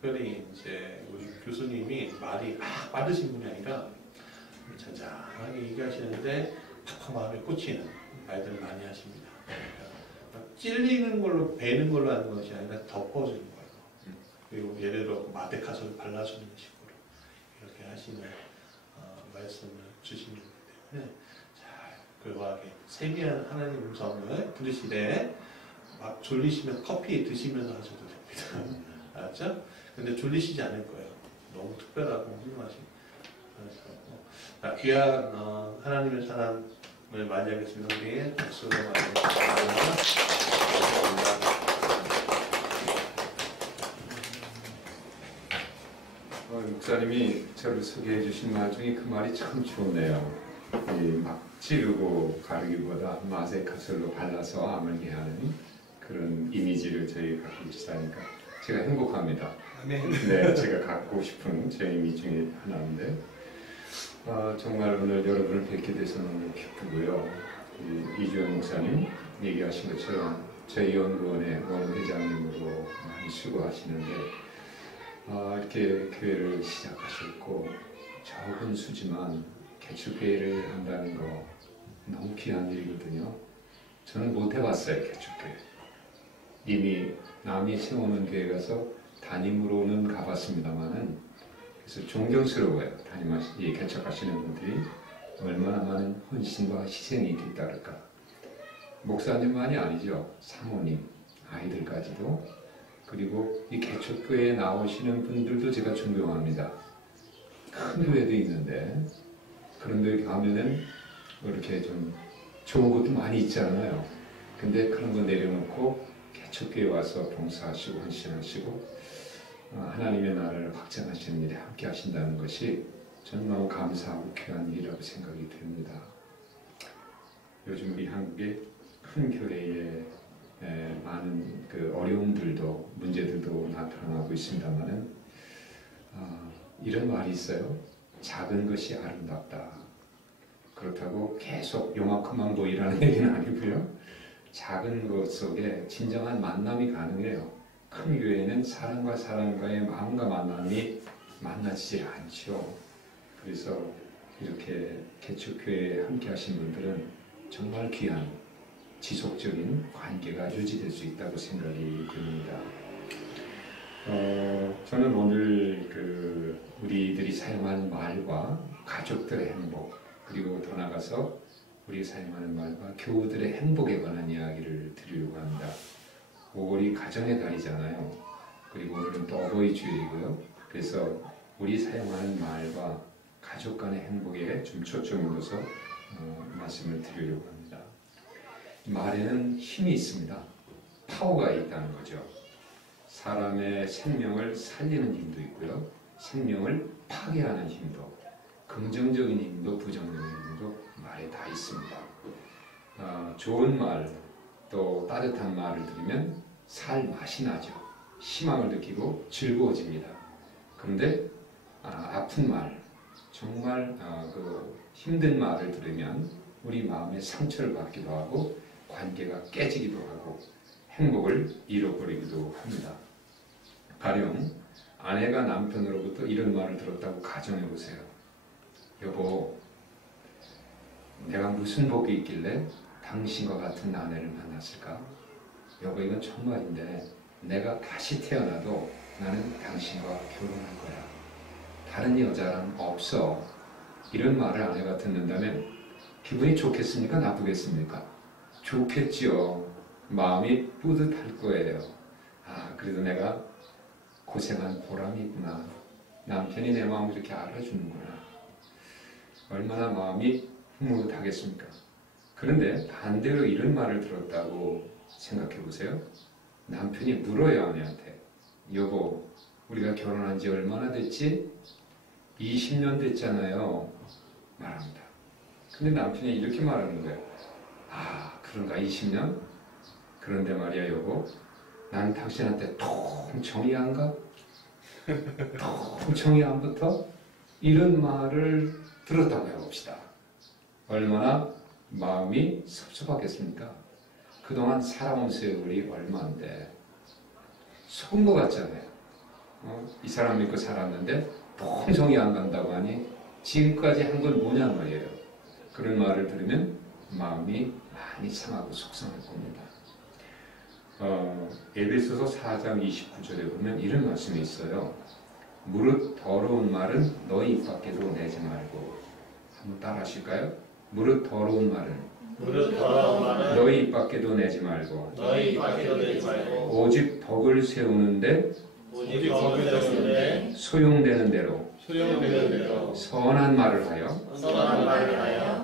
특별히 이제 우리 교수님이 말이 빠르신 분이 아니라 잔잔하게 얘기하시는데 팍팍 마음에 꽂히는 말들을 많이 하십니다. 그러니까 찔리는 걸로 베는 걸로 하는 것이 아니라 덮어주는 거예요. 그리고 예를 들어 마데카솔 발라주는 식으로 이렇게 하시는 말씀을 주시는 거기 때문에 잘 교묘하게 세미한 하나님 음성을 들으시되 막 졸리시면 커피 드시면서 하셔도 됩니다. 알았죠? 근데 졸리시지 않을 거예요. 너무 특별하고 훌륭하신 자, 귀한 하나님의 사랑을 맞이하겠습니다. 우리 박수로 맞이하겠습니다. 목사님이 저를 소개해 주신 말 중에 그 말이 참 좋네요. 막 찌르고 가르기보다 맛의 가설로 발라서 아물게 하는 그런 이미지를 저희 갖고 있으니까 제가 행복합니다. 네, 제가 갖고 싶은 제 이미지 중에 하나인데 정말 오늘 여러분을 뵙게 돼서 너무 기쁘고요. 이주영 목사님 얘기하신 것처럼 저희 연구원의 원회장님으로 많이 수고하시는데 이렇게 교회를 시작하셨고 적은 수지만 개척교회를 한다는 거 너무 귀한 일이거든요. 저는 못 해봤어요. 개척교회. 이미 남이 세우는 교회 가서 담임으로는 가봤습니다만은 그래서 존경스러워요. 개척하시는 분들이 얼마나 많은 헌신과 희생이 뒤따를까. 목사님만이 아니죠. 사모님, 아이들까지도. 그리고 이 개척교회에 나오시는 분들도 제가 존경합니다. 큰 교회도 있는데 그런 데 가면은 이렇게 좀 좋은 것도 많이 있잖아요. 근데 그런 거 내려놓고 개척교회 와서 봉사하시고 헌신하시고 하나님의 나라를 확장하시는 일에 함께 하신다는 것이 저는 너무 감사하고 귀한 일이라고 생각이 됩니다. 요즘 우리 한국의 큰 교회에 많은 그 어려움들도 문제들도 나타나고 있습니다만은 이런 말이 있어요. 작은 것이 아름답다. 그렇다고 계속 요만큼만 보이라는 얘기는 아니고요. 작은 것 속에 진정한 만남이 가능해요. 큰 교회는 사람과 사람과의 마음과 만남이 만나지질 않죠. 그래서 이렇게 개척교회에 함께 하신 분들은 정말 귀한 지속적인 관계가 유지될 수 있다고 생각이 듭니다. 저는 오늘 우리들이 사용하는 말과 가족들의 행복, 그리고 더 나아가서 우리 사용하는 말과 교우들의 행복에 관한 이야기를 드리려고 합니다. 5월이 가정의 달이잖아요. 그리고 오늘은 또 어버이 주일이고요. 그래서 우리 사용하는 말과 가족 간의 행복에 좀 초점을 둬서 말씀을 드리려고 합니다. 말에는 힘이 있습니다. 파워가 있다는 거죠. 사람의 생명을 살리는 힘도 있고요. 생명을 파괴하는 힘도, 긍정적인 힘도 부정적인 힘도 말에 다 있습니다. 좋은 말, 또 따뜻한 말을 들으면 살 맛이 나죠. 희망을 느끼고 즐거워집니다. 그런데 아픈 말, 정말 힘든 말을 들으면 우리 마음에 상처를 받기도 하고 관계가 깨지기도 하고 행복을 잃어버리기도 합니다. 가령 아내가 남편으로부터 이런 말을 들었다고 가정해보세요. 여보, 내가 무슨 복이 있길래 당신과 같은 아내를 만났을까? 여보, 이건 정말인데 내가 다시 태어나도 나는 당신과 결혼할 거야. 다른 여자랑 없어. 이런 말을 아내가 듣는다면 기분이 좋겠습니까? 나쁘겠습니까? 좋겠지요. 마음이 뿌듯할 거예요. 그래도 내가 고생한 보람이 있구나. 남편이 내 마음을 이렇게 알아주는구나. 얼마나 마음이 흐뭇하겠습니까? 그런데 반대로 이런 말을 들었다고 생각해 보세요. 남편이 물어요, 아내한테. 여보, 우리가 결혼한 지 얼마나 됐지? 20년 됐잖아요. 말합니다. 근데 남편이 이렇게 말하는 거예요. 그런가 20년? 그런데 말이야 여보, 난 당신한테 통청이 안 가? 통청이 안 붙어? 이런 말을 들었다고 해봅시다. 얼마나 마음이 섭섭하겠습니까? 그동안 살아온 세월이 얼마인데 속은 것 같잖아요. 이 사람 믿고 살았는데 통성이 안 간다고 하니 지금까지 한 건 뭐냐 말이에요. 그런 말을 들으면 마음이 많이 상하고 속상할 겁니다. 에베소서 4장 29절에 보면 이런 말씀이 있어요. 무릇 더러운 말은 너희 입 밖에도 내지 말고. 한번 따라 하실까요? 무릇 더러운 말은 너희 입 밖에도 내지 말고 오직 덕을 세우는데 소용되는 대로 선한 말을 하여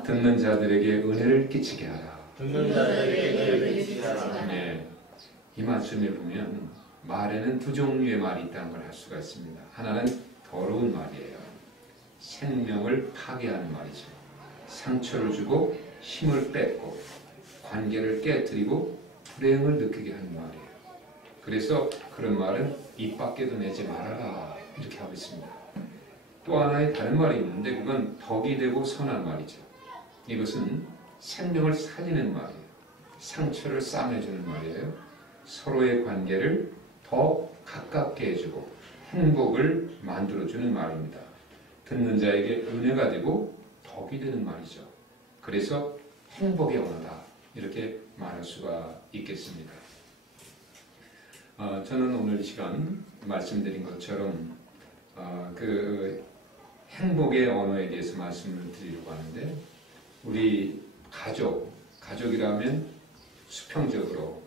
듣는 자들에게 은혜를 끼치게 하라. 네, 이 말씀에 보면 말에는 두 종류의 말이 있다는 걸 알 수가 있습니다. 하나는 더러운 말이에요. 생명을 파괴하는 말이죠. 상처를 주고 힘을 뺏고 관계를 깨뜨리고 불행을 느끼게 하는 말이에요. 그래서 그런 말은 입 밖에도 내지 말아라 이렇게 하고 있습니다. 또 하나의 다른 말이 있는데 그건 덕이 되고 선한 말이죠. 이것은 생명을 살리는 말이에요. 상처를 싸매주는 말이에요. 서로의 관계를 더 가깝게 해주고 행복을 만들어주는 말입니다. 듣는 자에게 은혜가 되고 덕이 되는 말이죠. 그래서 행복의 언어다 이렇게 말할 수가 있겠습니다. 저는 오늘 이 시간 말씀드린 것처럼 그 행복의 언어에 대해서 말씀을 드리려고 하는데 우리 가족이라면 수평적으로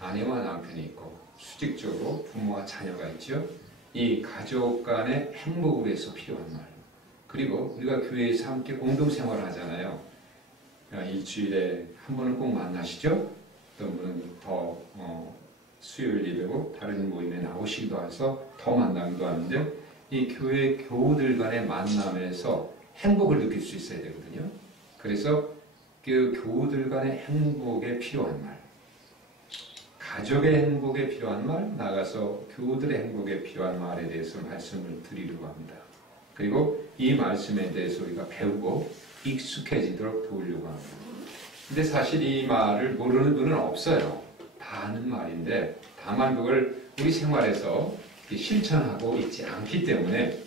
아내와 남편이 있고 수직적으로 부모와 자녀가 있죠. 이 가족 간의 행복을 위해서 필요한 말. 그리고 우리가 교회에서 함께 공동생활을 하잖아요. 일주일에 한 번은 꼭 만나시죠. 어떤 분은 더 수요일 예배고 다른 모임에 나오시기도 해서 더 만나기도 하는데 이 교회 교우들 간의 만남에서 행복을 느낄 수 있어야 되거든요. 그래서 그 교우들 간의 행복에 필요한 말, 가족의 행복에 필요한 말, 나가서 교우들의 행복에 필요한 말에 대해서 말씀을 드리려고 합니다. 그리고 이 말씀에 대해서 우리가 배우고 익숙해지도록 도우려고 합니다. 근데 사실 이 말을 모르는 분은 없어요. 다 아는 말인데 다만 그걸 우리 생활에서 실천하고 있지 않기 때문에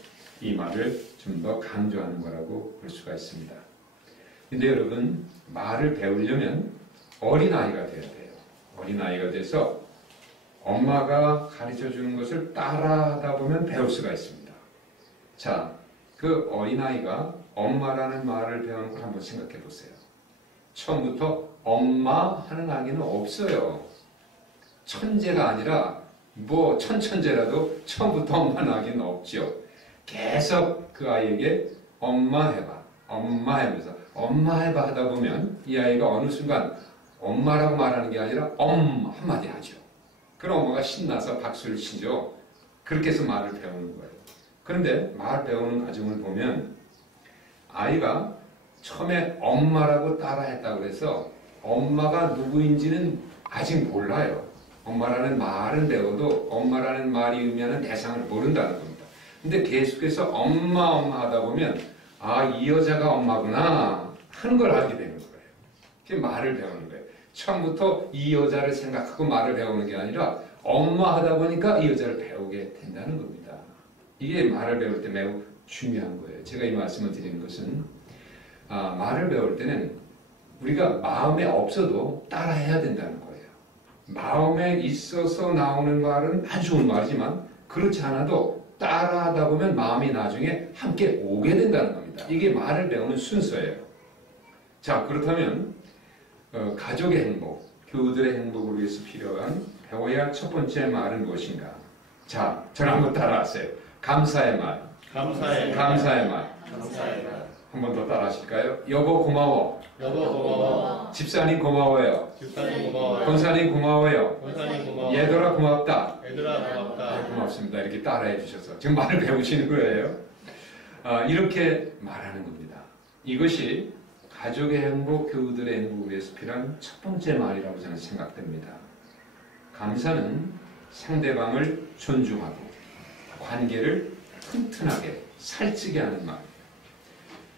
이 말을 좀 더 강조하는 거라고 볼 수가 있습니다. 근데 여러분, 말을 배우려면 어린아이가 돼야 돼요. 어린아이가 돼서 엄마가 가르쳐주는 것을 따라하다 보면 배울 수가 있습니다. 자, 그 어린아이가 엄마라는 말을 배우는 걸 한번 생각해 보세요. 처음부터 엄마 하는 아기는 없어요. 천재가 아니라 뭐 천천재라도 처음부터 엄마는 아기는 없죠. 계속 그 아이에게 엄마 해봐, 엄마 해면서 엄마 해봐 하다 보면 이 아이가 어느 순간 엄마라고 말하는 게 아니라 한마디 하죠. 그럼 엄마가 신나서 박수를 치죠. 그렇게 해서 말을 배우는 거예요. 그런데 말 배우는 과정을 보면 아이가 처음에 엄마라고 따라했다고 해서 엄마가 누구인지는 아직 몰라요. 엄마라는 말은 배워도 엄마라는 말이 의미하는 대상을 모른다는 겁니다. 근데 계속해서 엄마 하다 보면 이 여자가 엄마구나 하는 걸 알게 되는 거예요. 그게 말을 배우는 거예요. 처음부터 이 여자를 생각하고 말을 배우는 게 아니라 엄마 하다 보니까 이 여자를 배우게 된다는 겁니다. 이게 말을 배울 때 매우 중요한 거예요. 제가 이 말씀을 드리는 것은 말을 배울 때는 우리가 마음에 없어도 따라해야 된다는 거예요. 마음에 있어서 나오는 말은 아주 좋은 말이지만 그렇지 않아도 따라하다 보면 마음이 나중에 함께 오게 된다는 겁니다. 이게 말을 배우는 순서예요. 자, 그렇다면 가족의 행복, 교우들의 행복을 위해서 필요한 배워야 할 첫 번째 말은 무엇인가? 자, 저를 한번 따라하세요. 감사의 말. 감사의 말. 한 번 더 따라하실까요? 여보 고마워. 집사님 고마워요. 권사님 고마워요. 얘들아 고맙다. 고맙습니다. 이렇게 따라해 주셔서 지금 말을 배우시는 거예요. 이렇게 말하는 겁니다. 이것이 가족의 행복, 교우들의 행복을 위해서 필요한 첫 번째 말이라고 저는 생각됩니다. 감사는 상대방을 존중하고 관계를 튼튼하게 살찌게 하는 말.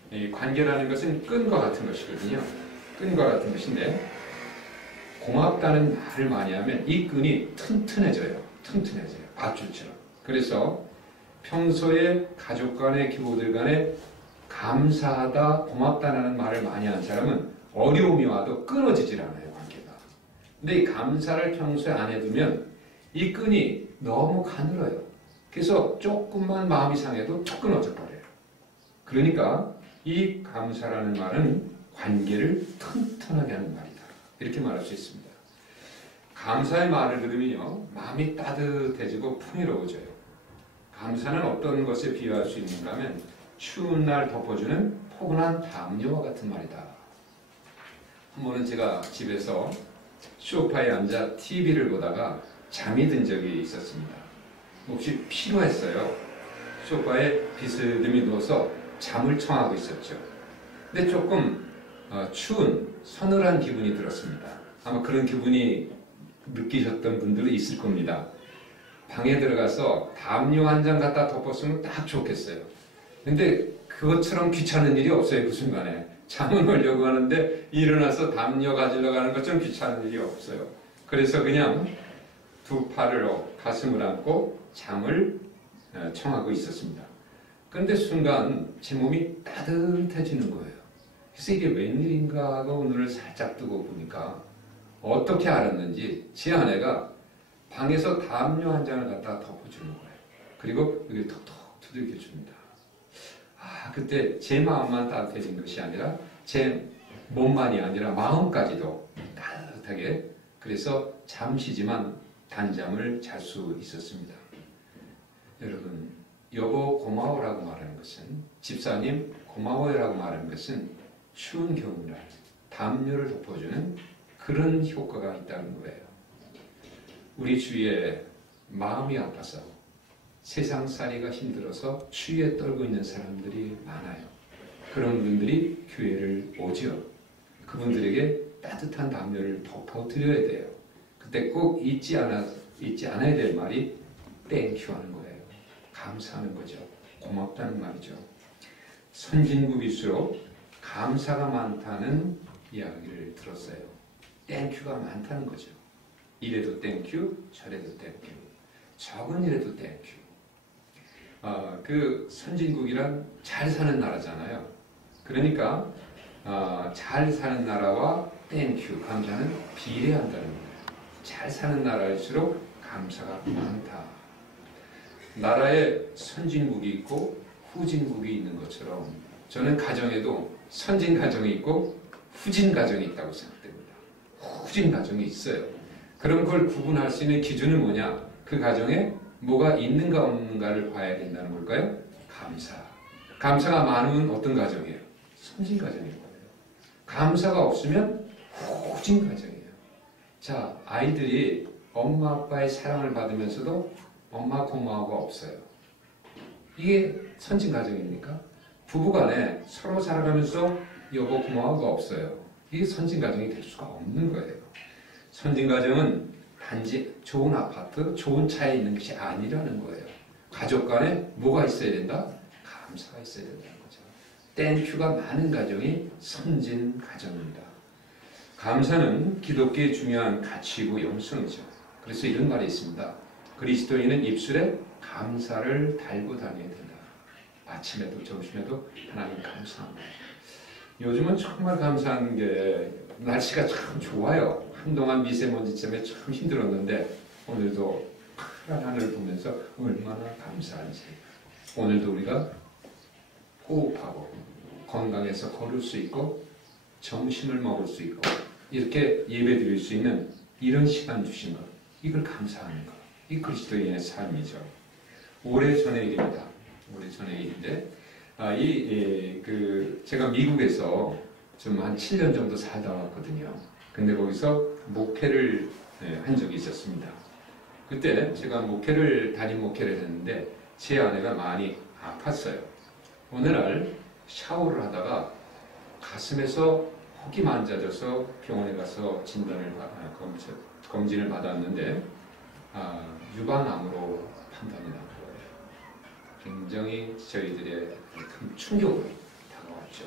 이 관계라는 것은 끈과 같은 것이거든요. 끈과 같은 것인데 고맙다는 말을 많이 하면 이 끈이 튼튼해져요. 밧줄처럼. 그래서 평소에 가족 간의 교우들 간에 감사하다, 고맙다라는 말을 많이 하는 사람은 어려움이 와도 끊어지질 않아요, 관계가. 근데 이 감사를 평소에 안 해두면 이 끈이 너무 가늘어요. 그래서 조금만 마음이 상해도 툭 끊어져 버려요. 그러니까 이 감사라는 말은 관계를 튼튼하게 하는 말이다. 이렇게 말할 수 있습니다. 감사의 말을 들으면요, 마음이 따뜻해지고 풍요로워져요. 감사는 어떤 것에 비유할 수 있는가 하면 추운 날 덮어주는 포근한 담요와 같은 말이다. 한 번은 제가 집에서 소파에 앉아 TV를 보다가 잠이 든 적이 있었습니다. 몹시 피로했어요. 소파에 비스듬히 누워서 잠을 청하고 있었죠. 근데 조금 추운 서늘한 기분이 들었습니다. 아마 그런 기분이 느끼셨던 분들도 있을 겁니다. 방에 들어가서 담요 한 장 갖다 덮었으면 딱 좋겠어요. 근데 그것처럼 귀찮은 일이 없어요. 그 순간에 잠을 오려고 하는데 일어나서 담요 가지러 가는 것처럼 귀찮은 일이 없어요. 그래서 그냥 두 팔을 가슴을 안고 잠을 청하고 있었습니다. 그런데 순간 제 몸이 따뜻해지는 거예요. 그래서 이게 웬일인가 하고 눈을 살짝 뜨고 보니까 어떻게 알았는지 제 아내가 방에서 담요 한 장을 갖다 덮어주는 거예요. 그리고 여기를 톡톡 두들겨 줍니다. 그때 제 마음만 따뜻해진 것이 아니라 제 몸만이 아니라 마음까지도 따뜻하게, 그래서 잠시지만 단잠을 잘 수 있었습니다. 여러분, 여보 고마워라고 말하는 것은, 집사님 고마워요라고 말하는 것은 추운 겨울날 담요를 덮어주는 그런 효과가 있다는 거예요. 우리 주위에 마음이 아파서 세상살이가 힘들어서 추위에 떨고 있는 사람들이 많아요. 그런 분들이 교회를 오죠. 그분들에게 따뜻한 담요를 덮어드려야 돼요. 그때 꼭 잊지 않아야 될 말이 땡큐 하는 거예요. 감사하는 거죠. 고맙다는 말이죠. 선진국일수록 감사가 많다는 이야기를 들었어요. 땡큐가 많다는 거죠. 이래도 땡큐, 저래도 땡큐, 적은 일에도 땡큐. 그 선진국이란 잘 사는 나라잖아요. 그러니까 잘 사는 나라와 땡큐, 감사는 비례한다는 거예요. 잘 사는 나라일수록 감사가 많다. 나라에 선진국이 있고 후진국이 있는 것처럼 저는 가정에도 선진 가정이 있고 후진 가정이 있다고 생각됩니다. 후진 가정이 있어요. 그럼 그걸 구분할 수 있는 기준은 뭐냐? 그 가정에 뭐가 있는가 없는가를 봐야 된다는 걸까요? 감사. 감사가 많으면 어떤 가정이에요? 선진 가정일 거예요. 감사가 없으면 후진 가정이에요. 자, 아이들이 엄마 아빠의 사랑을 받으면서도 엄마 고마워가 없어요. 이게 선진 가정입니까? 부부간에 서로 살아가면서 여보 고마워가 없어요. 이게 선진 가정이 될 수가 없는 거예요. 선진 가정은 단지 좋은 아파트, 좋은 차에 있는 것이 아니라는 거예요. 가족 간에 뭐가 있어야 된다? 감사가 있어야 된다는 거죠. 땡큐가 많은 가정이 선진 가정입니다. 감사는 기독교의 중요한 가치이고 영성이죠. 그래서 이런 말이 있습니다. 그리스도인은 입술에 감사를 달고 다녀야 된다. 아침에도 점심에도 하나님 감사합니다. 요즘은 정말 감사한 게 날씨가 참 좋아요. 한동안 미세먼지 때문에 참 힘들었는데 오늘도 파란 하늘을 보면서 얼마나 감사한지. 오늘도 우리가 호흡하고 건강해서 걸을 수 있고 점심을 먹을 수 있고 이렇게 예배 드릴 수 있는 이런 시간 주신 것, 이걸 감사하는 것, 이 그리스도인의 삶이죠. 오래전의 일입니다. 오래전의 일인데 제가 미국에서 좀 한 7년 정도 살다 왔거든요. 근데 거기서 목회를 한 적이 있었습니다. 그때 제가 담임 목회를 했는데 제 아내가 많이 아팠어요. 어느 날 샤워를 하다가 가슴에서 혹이 만져져서 병원에 가서 검진을 받았는데 유방암으로 판단이 난 거예요. 굉장히 저희들의 큰 충격으로 다가왔죠.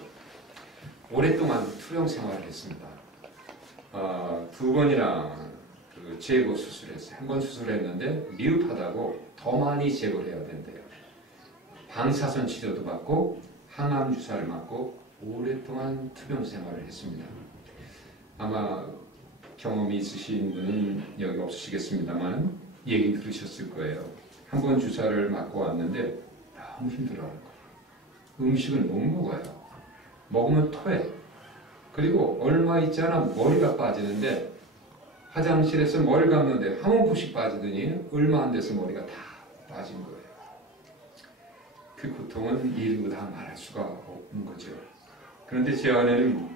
오랫동안 투병 생활을 했습니다. 2번이나 그 제거 수술했어요. 한 번 수술했는데 미흡하다고 더 많이 제거를 해야 된대요. 방사선 치료도 받고 항암 주사를 맞고 오랫동안 투병 생활을 했습니다. 아마 경험이 있으신 분은 여기 없으시겠습니다만 얘기 들으셨을 거예요. 한 번 주사를 맞고 왔는데 너무 힘들어하는 거예요. 음식을 못 먹어요. 먹으면 토해. 그리고 얼마 있지 않아 머리가 빠지는데 화장실에서 머리 감는데 한 움큼씩 빠지더니 얼마 안 돼서 머리가 다 빠진 거예요. 그 고통은 이루 다 말할 수가 없는 거죠. 그런데 제 아내는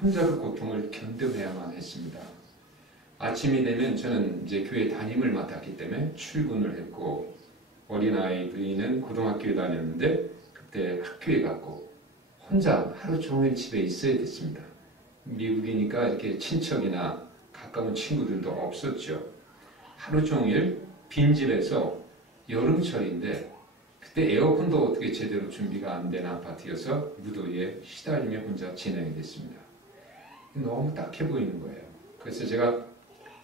혼자 그 고통을 견뎌내야만 했습니다. 아침이 되면 저는 이제 교회 담임을 맡았기 때문에 출근을 했고 어린아이들은 고등학교에 다녔는데 그때 학교에 갔고 혼자 하루 종일 집에 있어야 됐습니다. 미국이니까 이렇게 친척이나 가까운 친구들도 없었죠. 하루 종일 빈집에서 여름철인데 그때 에어컨도 어떻게 제대로 준비가 안 된 아파트여서 무더위에 시달리며 혼자 지내게 됐습니다. 너무 딱해 보이는 거예요. 그래서 제가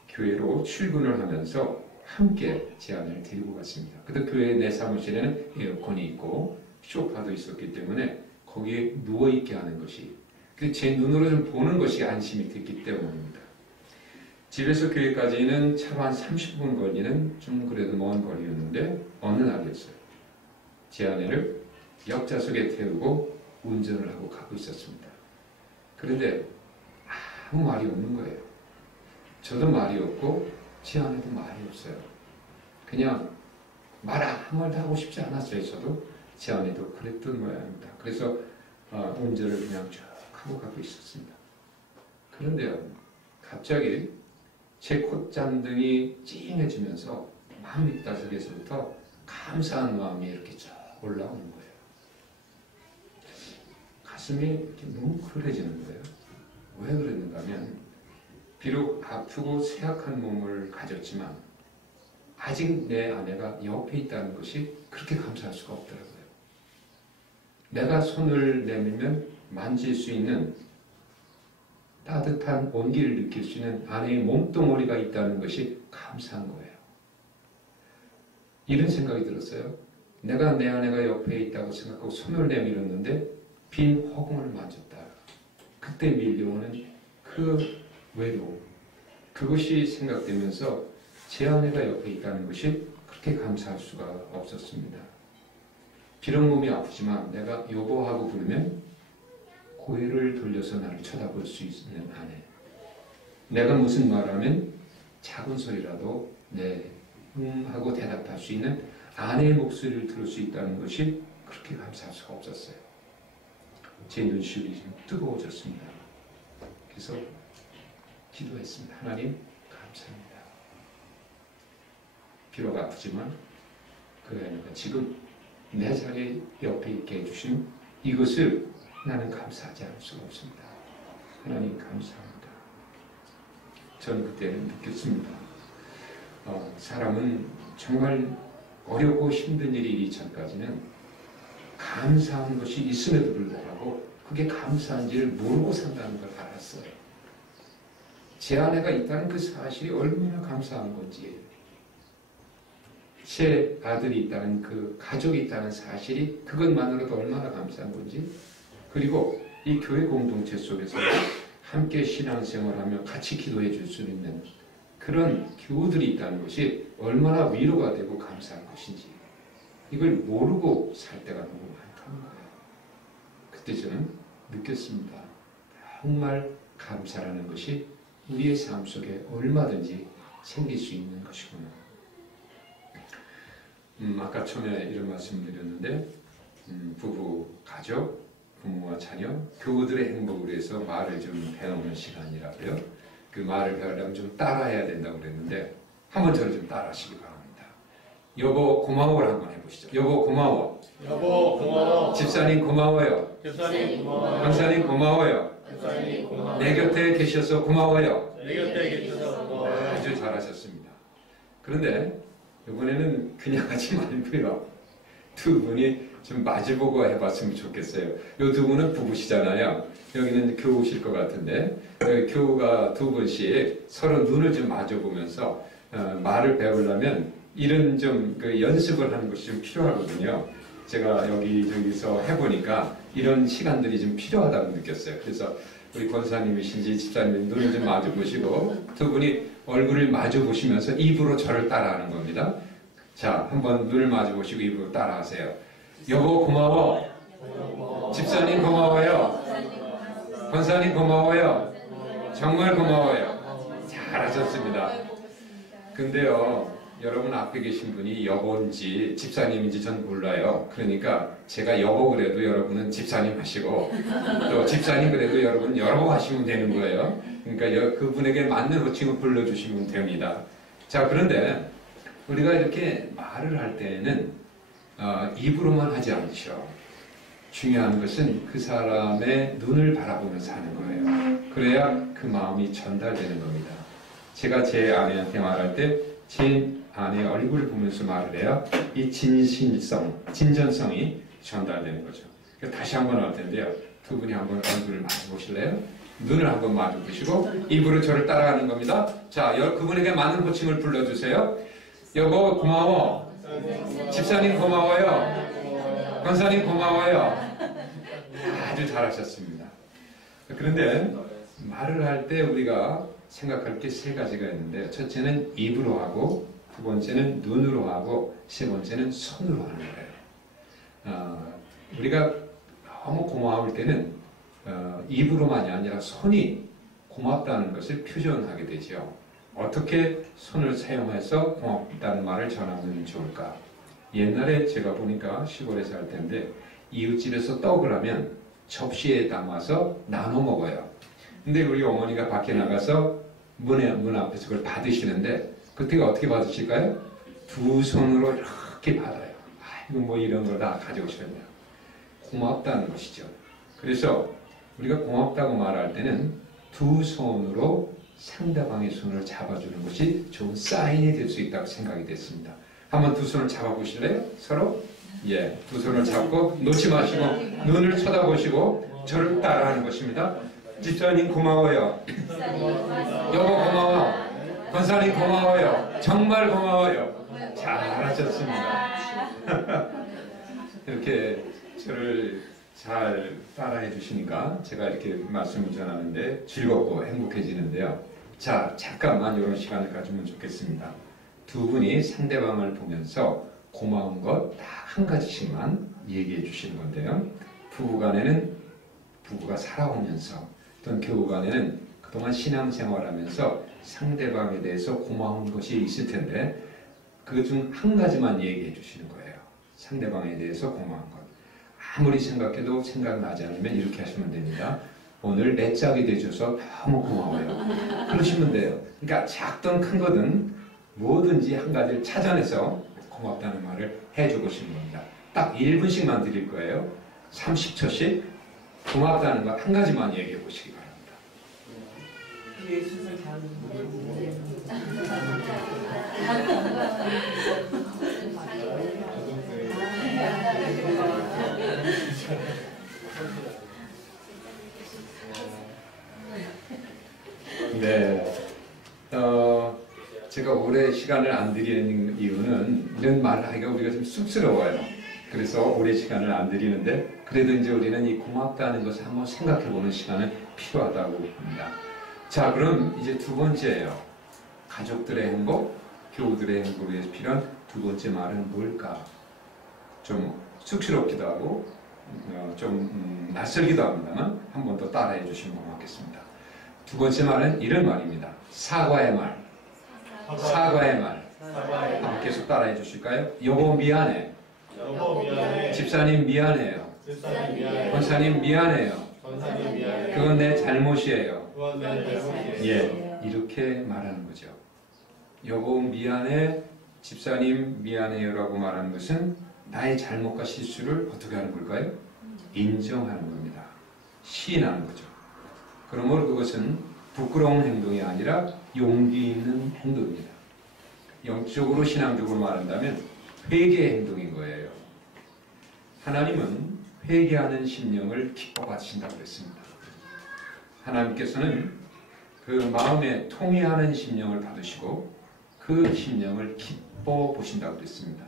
교회로 출근을 하면서 함께 제 아내를 데리고 갔습니다. 그때 교회 내 사무실에는 에어컨이 있고 소파도 있었기 때문에 거기에 누워있게 하는 것이 제 눈으로 좀 보는 것이 안심이 됐기 때문입니다. 집에서 교회까지는 차로 한 30분 걸리는 좀 그래도 먼 거리였는데 어느 날이었어요. 제 아내를 옆좌석에 태우고 운전을 하고 가고 있었습니다. 그런데 아무 말이 없는 거예요. 저도 말이 없고 제 아내도 말이 없어요. 그냥 말 아무 말도 하고 싶지 않았어요. 저도 제 아내도 그랬던 모양입니다. 그래서 운전을 그냥 쭉 하고 가고 있었습니다. 그런데요, 갑자기 제 콧잔등이 찡해지면서 마음밑단속에서부터 감사한 마음이 이렇게 쭉 올라오는 거예요. 가슴이 이렇게 뭉클해지는 거예요. 왜 그랬는가 하면 비록 아프고 쇠약한 몸을 가졌지만 아직 내 아내가 옆에 있다는 것이 그렇게 감사할 수가 없더라고요. 내가 손을 내밀면 만질 수 있는 따뜻한 온기를 느낄 수 있는 아내의 몸뚱어리가 있다는 것이 감사한 거예요. 이런 생각이 들었어요. 내가 내 아내가 옆에 있다고 생각하고 손을 내밀었는데 빈 허공을 만졌다. 그때 밀려오는 그 외로움, 그것이 생각되면서 제 아내가 옆에 있다는 것이 그렇게 감사할 수가 없었습니다. 비록 몸이 아프지만 내가 여보하고 부르면 고개를 돌려서 나를 쳐다볼 수 있는 아내. 내가 무슨 말하면 작은 소리라도 네, 하고 대답할 수 있는 아내의 목소리를 들을 수 있다는 것이 그렇게 감사할 수가 없었어요. 제 눈시울이 좀 뜨거워졌습니다. 그래서 기도했습니다. 하나님 감사합니다. 비록 아프지만 그 아내가 지금 내 자리 옆에 있게 해주신 이것을 나는 감사하지 않을 수가 없습니다. 하나님 감사합니다. 저는 그때는 느꼈습니다. 사람은 정말 어렵고 힘든 일이 있기 전까지는 감사한 것이 있음에도 불구하고 그게 감사한지를 모르고 산다는 걸 알았어요. 제 아내가 있다는 그 사실이 얼마나 감사한 건지, 제 아들이 있다는 그 가족이 있다는 사실이 그것만으로도 얼마나 감사한 건지, 그리고 이 교회 공동체 속에서 함께 신앙생활하며 같이 기도해 줄 수 있는 그런 교우들이 있다는 것이 얼마나 위로가 되고 감사한 것인지, 이걸 모르고 살 때가 너무 많다는 거예요. 그때 저는 느꼈습니다. 정말 감사라는 것이 우리의 삶 속에 얼마든지 생길 수 있는 것이구나. 아까 처음에 이런 말씀을 드렸는데 부부, 가족, 부모와 자녀, 교우들의 행복을 위해서 말을 좀 배우는 시간이라고요. 그 말을 배우려면 좀 따라해야 된다고 그랬는데 한번 저를 좀 따라하시기 바랍니다. 여보 고마워를 한번 해보시죠. 여보 고마워. 여보 고마워. 집사님 고마워요. 집사님 고마워. 형사님 고마워요. 집사님 고마워. 내 곁에 계셔서 고마워요. 내 곁에 계셔서 고마워요. 아주 잘하셨습니다. 그런데 이번에는 그냥 하지 말고요. 두 분이 좀 마주보고 해봤으면 좋겠어요. 요 두 분은 부부시잖아요. 여기는 교우실 것 같은데 교우가 두 분씩 서로 눈을 좀 마주보면서 말을 배우려면 이런 좀 그 연습을 하는 것이 좀 필요하거든요. 제가 여기저기서 해보니까 이런 시간들이 좀 필요하다고 느꼈어요. 그래서 우리 권사님이신지 집사님 눈을 좀 마주 보시고 두 분이 얼굴을 마주 보시면서 입으로 저를 따라하는 겁니다. 자, 한번 눈을 마주 보시고 입으로 따라하세요. 여보 고마워. 집사님 고마워요. 권사님 고마워요. 정말 고마워요. 잘하셨습니다. 근데요, 여러분 앞에 계신 분이 여보인지 집사님인지 전 몰라요. 그러니까 제가 여보 그래도 여러분은 집사님 하시고 또 집사님 그래도 여러분 여보 하시면 되는 거예요. 그러니까 그분에게 맞는 호칭을 불러주시면 됩니다. 자, 그런데 우리가 이렇게 말을 할 때에는 입으로만 하지 않죠. 중요한 것은 그 사람의 눈을 바라보면서 하는 거예요. 그래야 그 마음이 전달되는 겁니다. 제가 제 아내한테 말할 때 제 아내의 얼굴을 보면서 말을 해야 이 진전성이 전달되는 거죠. 다시 한번 할 텐데요. 두 분이 한번 얼굴을 마주 보실래요? 눈을 한번 마주 보시고 입으로 저를 따라가는 겁니다. 자, 그분에게 맞는 호칭을 불러주세요. 여보 고마워. 집사님 고마워요. 권사님 고마워요. 아주 잘하셨습니다. 그런데 말을 할 때 우리가 생각할 게 세 가지가 있는데 첫째는 입으로 하고 두 번째는 눈으로 하고 세 번째는 손으로 하는 거예요. 우리가 너무 고마울 때는 입으로만이 아니라 손이 고맙다는 것을 표현하게 되죠. 어떻게 손을 사용해서 고맙다는 말을 전하면 좋을까? 옛날에 제가 보니까 시골에 살 때인데 이웃집에서 떡을 하면 접시에 담아서 나눠 먹어요. 근데 우리 어머니가 밖에 나가서 문 앞에서 그걸 받으시는데 그때가 어떻게 받으실까요? 두 손으로 이렇게 받아요. 아이고 뭐 이런 걸 다 가져오셨냐. 고맙다는 것이죠. 그래서 우리가 고맙다고 말할 때는 두 손으로 상대방의 손을 잡아주는 것이 좋은 사인이 될 수 있다고 생각이 됐습니다. 한번 두 손을 잡아보실래요? 서로? 예, 두 손을 잡고 놓지 마시고 눈을 쳐다보시고 저를 따라하는 것입니다. 집사님 고마워요. 여보 고마워. 권사님 고마워요. 정말 고마워요. 잘하셨습니다. 이렇게 저를 잘 따라해 주시니까 제가 이렇게 말씀을 전하는데 즐겁고 행복해지는데요. 자, 잠깐만 이런 시간을 가지면 좋겠습니다. 두 분이 상대방을 보면서 고마운 것 딱 한 가지씩만 얘기해 주시는 건데요. 부부간에는 부부가 살아오면서 어떤 교우간에는 그동안 신앙생활하면서 상대방에 대해서 고마운 것이 있을 텐데 그 중 한 가지만 얘기해 주시는 거예요. 상대방에 대해서 고마운 것. 아무리 생각해도 생각나지 않으면 이렇게 하시면 됩니다. 오늘 내 짝이 되셔서 너무 고마워요. 그러시면 돼요. 그러니까 작든 큰 거든 뭐든지 한 가지를 찾아내서 고맙다는 말을 해주고 싶은 겁니다. 딱 1분씩만 드릴 거예요. 30초씩 고맙다는 것 한 가지만 얘기해 보시기 바랍니다. 예수를 잘 네. 제가 오래 시간을 안 드리는 이유는 이런 말을 하기가 우리가 좀 쑥스러워요. 그래서 오래 시간을 안 드리는데 그래도 이제 우리는 이 고맙다는 것을 한번 생각해보는 시간은 필요하다고 봅니다. 자, 그럼 이제 두 번째예요. 가족들의 행복, 교우들의 행복을 위해서 필요한 두 번째 말은 뭘까? 좀 쑥스럽기도 하고 좀 낯설기도 합니다만 한 번 더 따라해 주시면 고맙겠습니다. 두 번째 말은 이런 말입니다. 사과의 말. 사과의 말. 한번 계속 따라해 주실까요? 여보 미안해. 집사님 미안해요. 권사님 미안해요. 그건 내 잘못이에요. 예, 이렇게 말하는 거죠. 여보 미안해, 집사님 미안해요라고 말하는 것은 나의 잘못과 실수를 어떻게 하는 걸까요? 인정하는 겁니다. 시인하는 거죠. 그러므로 그것은 부끄러운 행동이 아니라 용기 있는 행동입니다. 영적으로 신앙적으로 말한다면 회개의 행동인 거예요. 하나님은 회개하는 심령을 기뻐 받으신다고 했습니다. 하나님께서는 그 마음에 통회하는 심령을 받으시고 그 심령을 기뻐 보신다고 했습니다.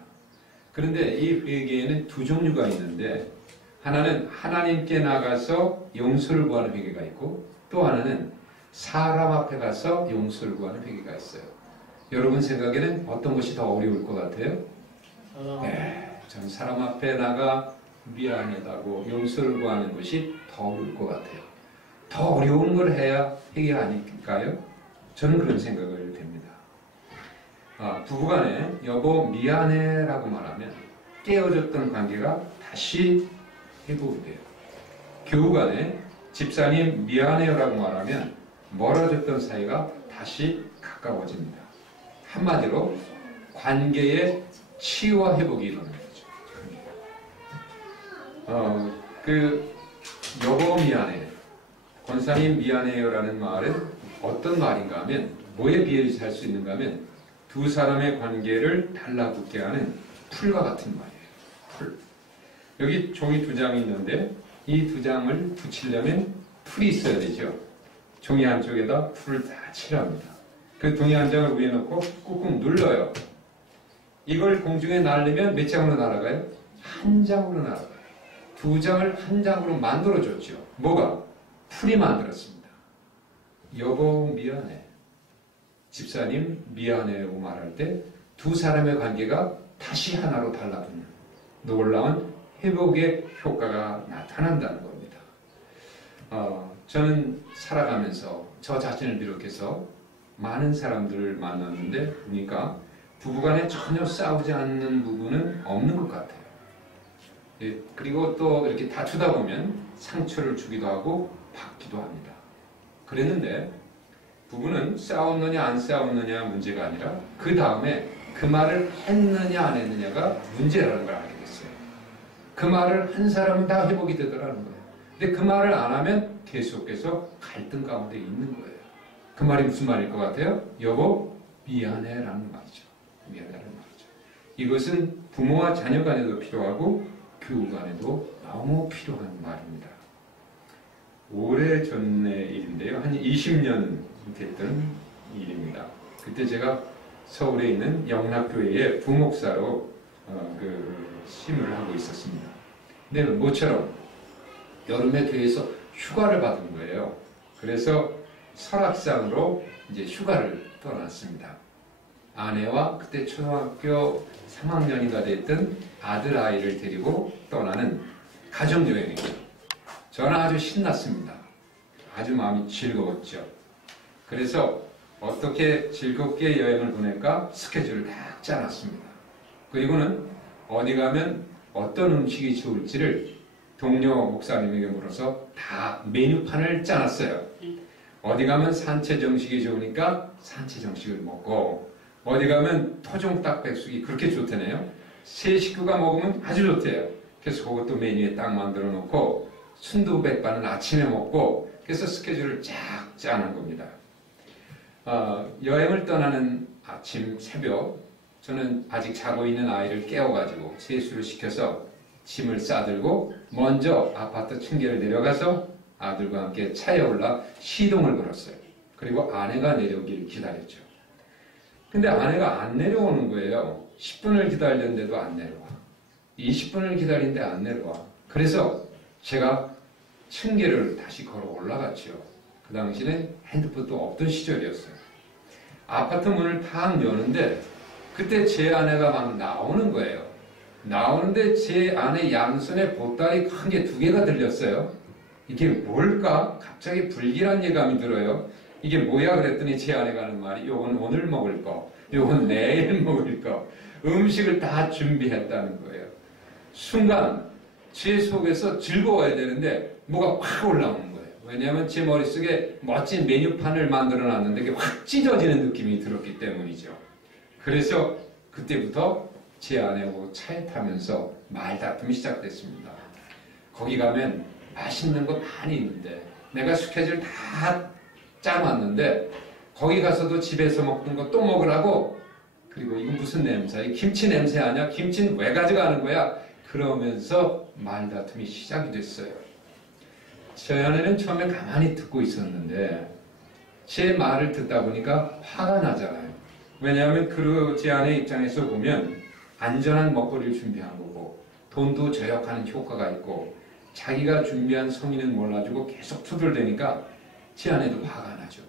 그런데 이 회개에는 두 종류가 있는데 하나는 하나님께 나가서 용서를 구하는 회개가 있고 또 하나는 사람 앞에 가서 용서를 구하는 회개가 있어요. 여러분 생각에는 어떤 것이 더 어려울 것 같아요? 네, 전 사람 앞에 나가 미안하다고 용서를 구하는 것이 더 어려울 것 같아요. 더 어려운 걸 해야 회개 아닐까요? 저는 그런 생각을 합니다. 부부간에 여보 미안해라고 말하면 깨어졌던 관계가 다시 회복이 돼요. 교우간에 집사님 미안해요라고 말하면 멀어졌던 사이가 다시 가까워집니다. 한마디로 관계의 치유와 회복이 일어나는 거죠. 여보 미안해, 권사님 미안해요라는 말은 어떤 말인가 하면 뭐에 비해서 할 수 있는가 하면 두 사람의 관계를 달라붙게 하는 풀과 같은 말이에요. 풀. 여기 종이 두 장이 있는데 이 두 장을 붙이려면 풀이 있어야 되죠. 종이 한쪽에다 풀을 다 칠합니다. 그 종이 한 장을 위에 놓고 꾹꾹 눌러요. 이걸 공중에 날리면 몇 장으로 날아가요? 한 장으로 날아가요. 두 장을 한 장으로 만들어줬죠. 뭐가? 풀이 만들었습니다. 여보 미안해, 집사님 미안해라고 말할 때 두 사람의 관계가 다시 하나로 달라붙는 놀라운 회복의 효과가 나타난다는 겁니다. 저는 살아가면서 저 자신을 비롯해서 많은 사람들을 만났는데 보니까 부부간에 전혀 싸우지 않는 부부는 없는 것 같아요. 예, 그리고 또 이렇게 다투다 보면 상처를 주기도 하고 받기도 합니다. 그랬는데 부부는 싸웠느냐 안 싸웠느냐 문제가 아니라 그 다음에 그 말을 했느냐 안 했느냐가 문제라는 걸 알게 됐어요. 그 말을 한 사람은 다 회복이 되더라는 거예요. 근데 그 말을 안 하면 계속해서 갈등 가운데 있는 거예요. 그 말이 무슨 말일 것 같아요? 여보 미안해라는 말이죠. 미안해라는 말이죠. 이것은 부모와 자녀 간에도 필요하고 교우 간에도 너무 필요한 말입니다. 오래전의 일인데요. 한 20년 됐던 일입니다. 그때 제가 서울에 있는 영락교회의 부목사로 심을 하고 있었습니다. 근데 모처럼 여름에 교회에서 휴가를 받은 거예요. 그래서 설악산으로 이제 휴가를 떠났습니다. 아내와 그때 초등학교 3학년인가 됐던 아들 아이를 데리고 떠나는 가정여행이에요. 저는 아주 신났습니다. 아주 마음이 즐거웠죠. 그래서 어떻게 즐겁게 여행을 보낼까 스케줄을 딱 짜놨습니다. 그리고는 어디 가면 어떤 음식이 좋을지를 동료 목사님에게 물어서 다 메뉴판을 짜놨어요. 어디 가면 산채 정식이 좋으니까 산채 정식을 먹고, 어디 가면 토종 닭백숙이 그렇게 좋다네요. 세 식구가 먹으면 아주 좋대요. 그래서 그것도 메뉴에 딱 만들어 놓고 순두백반은 아침에 먹고, 그래서 스케줄을 쫙 짜는 겁니다. 여행을 떠나는 아침 새벽, 저는 아직 자고 있는 아이를 깨워가지고 세수를 시켜서 짐을 싸들고 먼저 아파트 층계를 내려가서 아들과 함께 차에 올라 시동을 걸었어요. 그리고 아내가 내려오기를 기다렸죠. 근데 아내가 안 내려오는 거예요. 10분을 기다렸는데도 안 내려와. 20분을 기다리는데 안 내려와. 그래서 제가 층계를 다시 걸어 올라갔죠. 그 당시에는 핸드폰도 없던 시절이었어요. 아파트 문을 탁 여는데 그때 제 아내가 막 나오는 거예요. 나오는데 제 아내 양손에 보따리 큰 게 2개가 들렸어요. 이게 뭘까? 갑자기 불길한 예감이 들어요. 이게 뭐야? 그랬더니 제 아내가 하는 말이 요건 오늘 먹을 거, 요건 내일 먹을 거, 음식을 다 준비했다는 거예요. 순간 제 속에서 즐거워야 되는데 뭐가 확 올라오는 거예요. 왜냐하면 제 머릿속에 멋진 메뉴판을 만들어 놨는데 그게 확 찢어지는 느낌이 들었기 때문이죠. 그래서 그때부터 제 아내하고 차에 타면서 말다툼이 시작됐습니다. 거기 가면 맛있는 거 많이 있는데 내가 스케줄 다 짜놨는데 거기 가서도 집에서 먹던 거 또 먹으라고. 그리고 이건 무슨 냄새야? 김치 냄새 아니야? 김치는 왜 가져가는 거야? 그러면서 말다툼이 시작이 됐어요. 저희 아내는 처음에 가만히 듣고 있었는데 제 말을 듣다 보니까 화가 나잖아요. 왜냐하면 제 아내 입장에서 보면 안전한 먹거리를 준비한 거고 돈도 절약하는 효과가 있고 자기가 준비한 성의는 몰라주고 계속 투덜대니까 제 아내도 화가 나죠.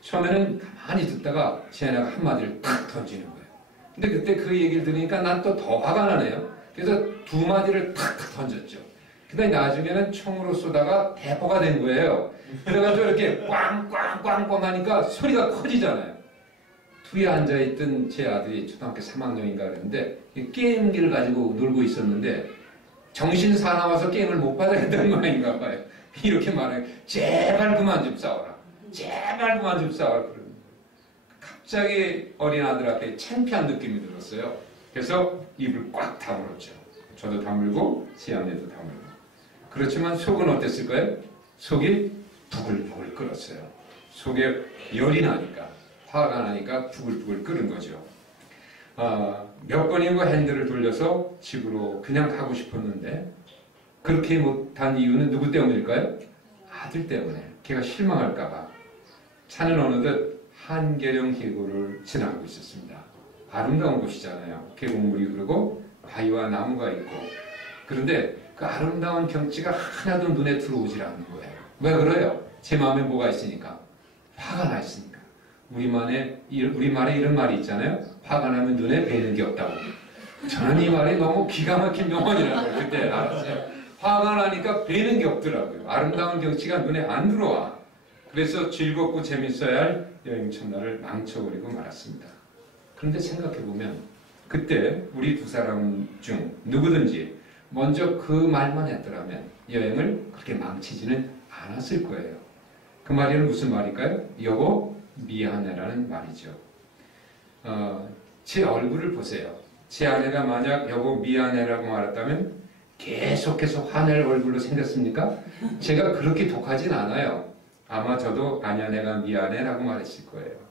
처음에는 가만히 듣다가 제 아내가 한마디를 탁 던지는 거예요. 근데 그때 그 얘기를 들으니까 난 또 더 화가 나네요. 그래서 두 마디를 탁탁 던졌죠. 그다음에 나중에는 총으로 쏘다가 대포가 된 거예요. 그래가지고 이렇게 꽝꽝꽝꽝 하니까 소리가 커지잖아요. 뒤에 앉아있던 제 아들이 초등학교 3학년인가 그랬는데 게임기를 가지고 놀고 있었는데 정신 사나워서 게임을 못 받아야겠다는 말인가 봐요. 이렇게 말해요. 제발 그만 좀 싸워라. 제발 그만 좀 싸워라. 그러는 갑자기 어린 아들 앞에 창피한 느낌이 들었어요. 그래서 입을 꽉 다물었죠. 저도 다물고 제 아내도 다물고. 그렇지만 속은 어땠을까요? 속이 부글부글 끓었어요. 속에 열이 나니까, 화가 나니까 부글부글 끓은 거죠. 몇 번이고 핸들을 돌려서 집으로 그냥 가고 싶었는데 그렇게 못한 이유는 누구 때문일까요? 아들 때문에. 걔가 실망할까봐. 차는 어느덧 한계령 계곡을 지나고 있었습니다. 아름다운 곳이잖아요. 계곡물이 흐르고 바위와 나무가 있고. 그런데 그 아름다운 경치가 하나도 눈에 들어오질 않는 거예요. 왜 그래요? 제 마음에 뭐가 있으니까. 화가 나 있으니까. 우리말에 이런 말이 있잖아요. 화가 나면 눈에 뵈는 게 없다고. 저는 이 말이 너무 기가 막힌 명언이라는 걸 그때 알았어요. 화가 나니까 뵈는 게 없더라고요. 아름다운 경치가 눈에 안 들어와. 그래서 즐겁고 재밌어야 할 여행 첫날을 망쳐버리고 말았습니다. 그런데 생각해보면 그때 우리 두 사람 중 누구든지 먼저 그 말만 했더라면 여행을 그렇게 망치지는 않았을 거예요. 그 말이 무슨 말일까요? 여보 미안해라는 말이죠. 제 얼굴을 보세요. 제 아내가 만약 여보 미안해라고 말했다면 계속해서 화낼 얼굴로 생겼습니까? 제가 그렇게 독하진 않아요. 아마 저도 아니야 내가 미안해라고 말했을 거예요.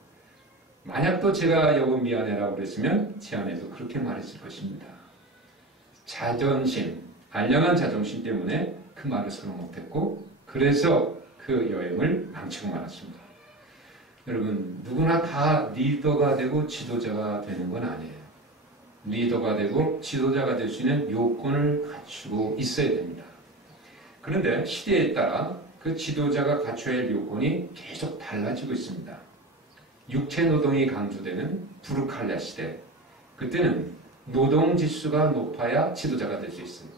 만약 또 제가 여보 미안해라고 그랬으면 제 아내도 그렇게 말했을 것입니다. 자존심, 알량한 자존심 때문에 그 말을 서로 못했고 그래서 그 여행을 망치고 말았습니다. 여러분 누구나 다 리더가 되고 지도자가 되는 건 아니에요. 리더가 되고 지도자가 될 수 있는 요건을 갖추고 있어야 됩니다. 그런데 시대에 따라 그 지도자가 갖춰야 할 요건이 계속 달라지고 있습니다. 육체노동이 강조되는 부르칼라 시대, 그때는 노동지수가 높아야 지도자가 될 수 있습니다.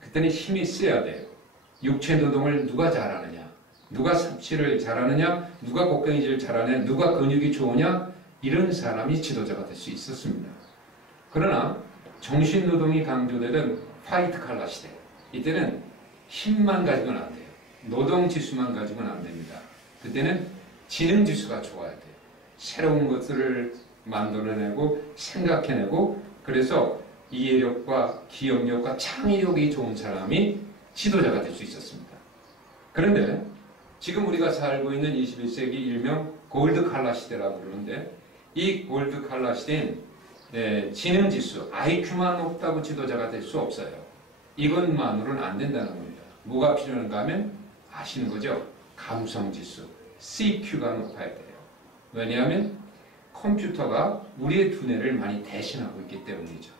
그때는 힘이 세야 돼요. 육체노동을 누가 잘하느냐, 누가 섭취를 잘하느냐, 누가 곡괭이질을 잘하느냐, 누가 근육이 좋으냐, 이런 사람이 지도자가 될 수 있었습니다. 그러나 정신노동이 강조되던 화이트 칼라 시대, 이때는 힘만 가지고는 안 돼요. 노동지수만 가지고는 안 됩니다. 그때는 지능지수가 좋아야 돼요. 새로운 것들을 만들어내고 생각해내고 그래서 이해력과 기억력과 창의력이 좋은 사람이 지도자가 될 수 있었습니다. 그런데 지금 우리가 살고 있는 21세기 일명 골드 칼라 시대라고 그러는데 이 골드 칼라 시대는 지능지수, IQ만 높다고 지도자가 될 수 없어요. 이것만으로는 안 된다는 겁니다. 뭐가 필요한가 하면 아시는 거죠? 감성지수, CQ가 높아야 돼요. 왜냐하면 컴퓨터가 우리의 두뇌를 많이 대신하고 있기 때문이죠.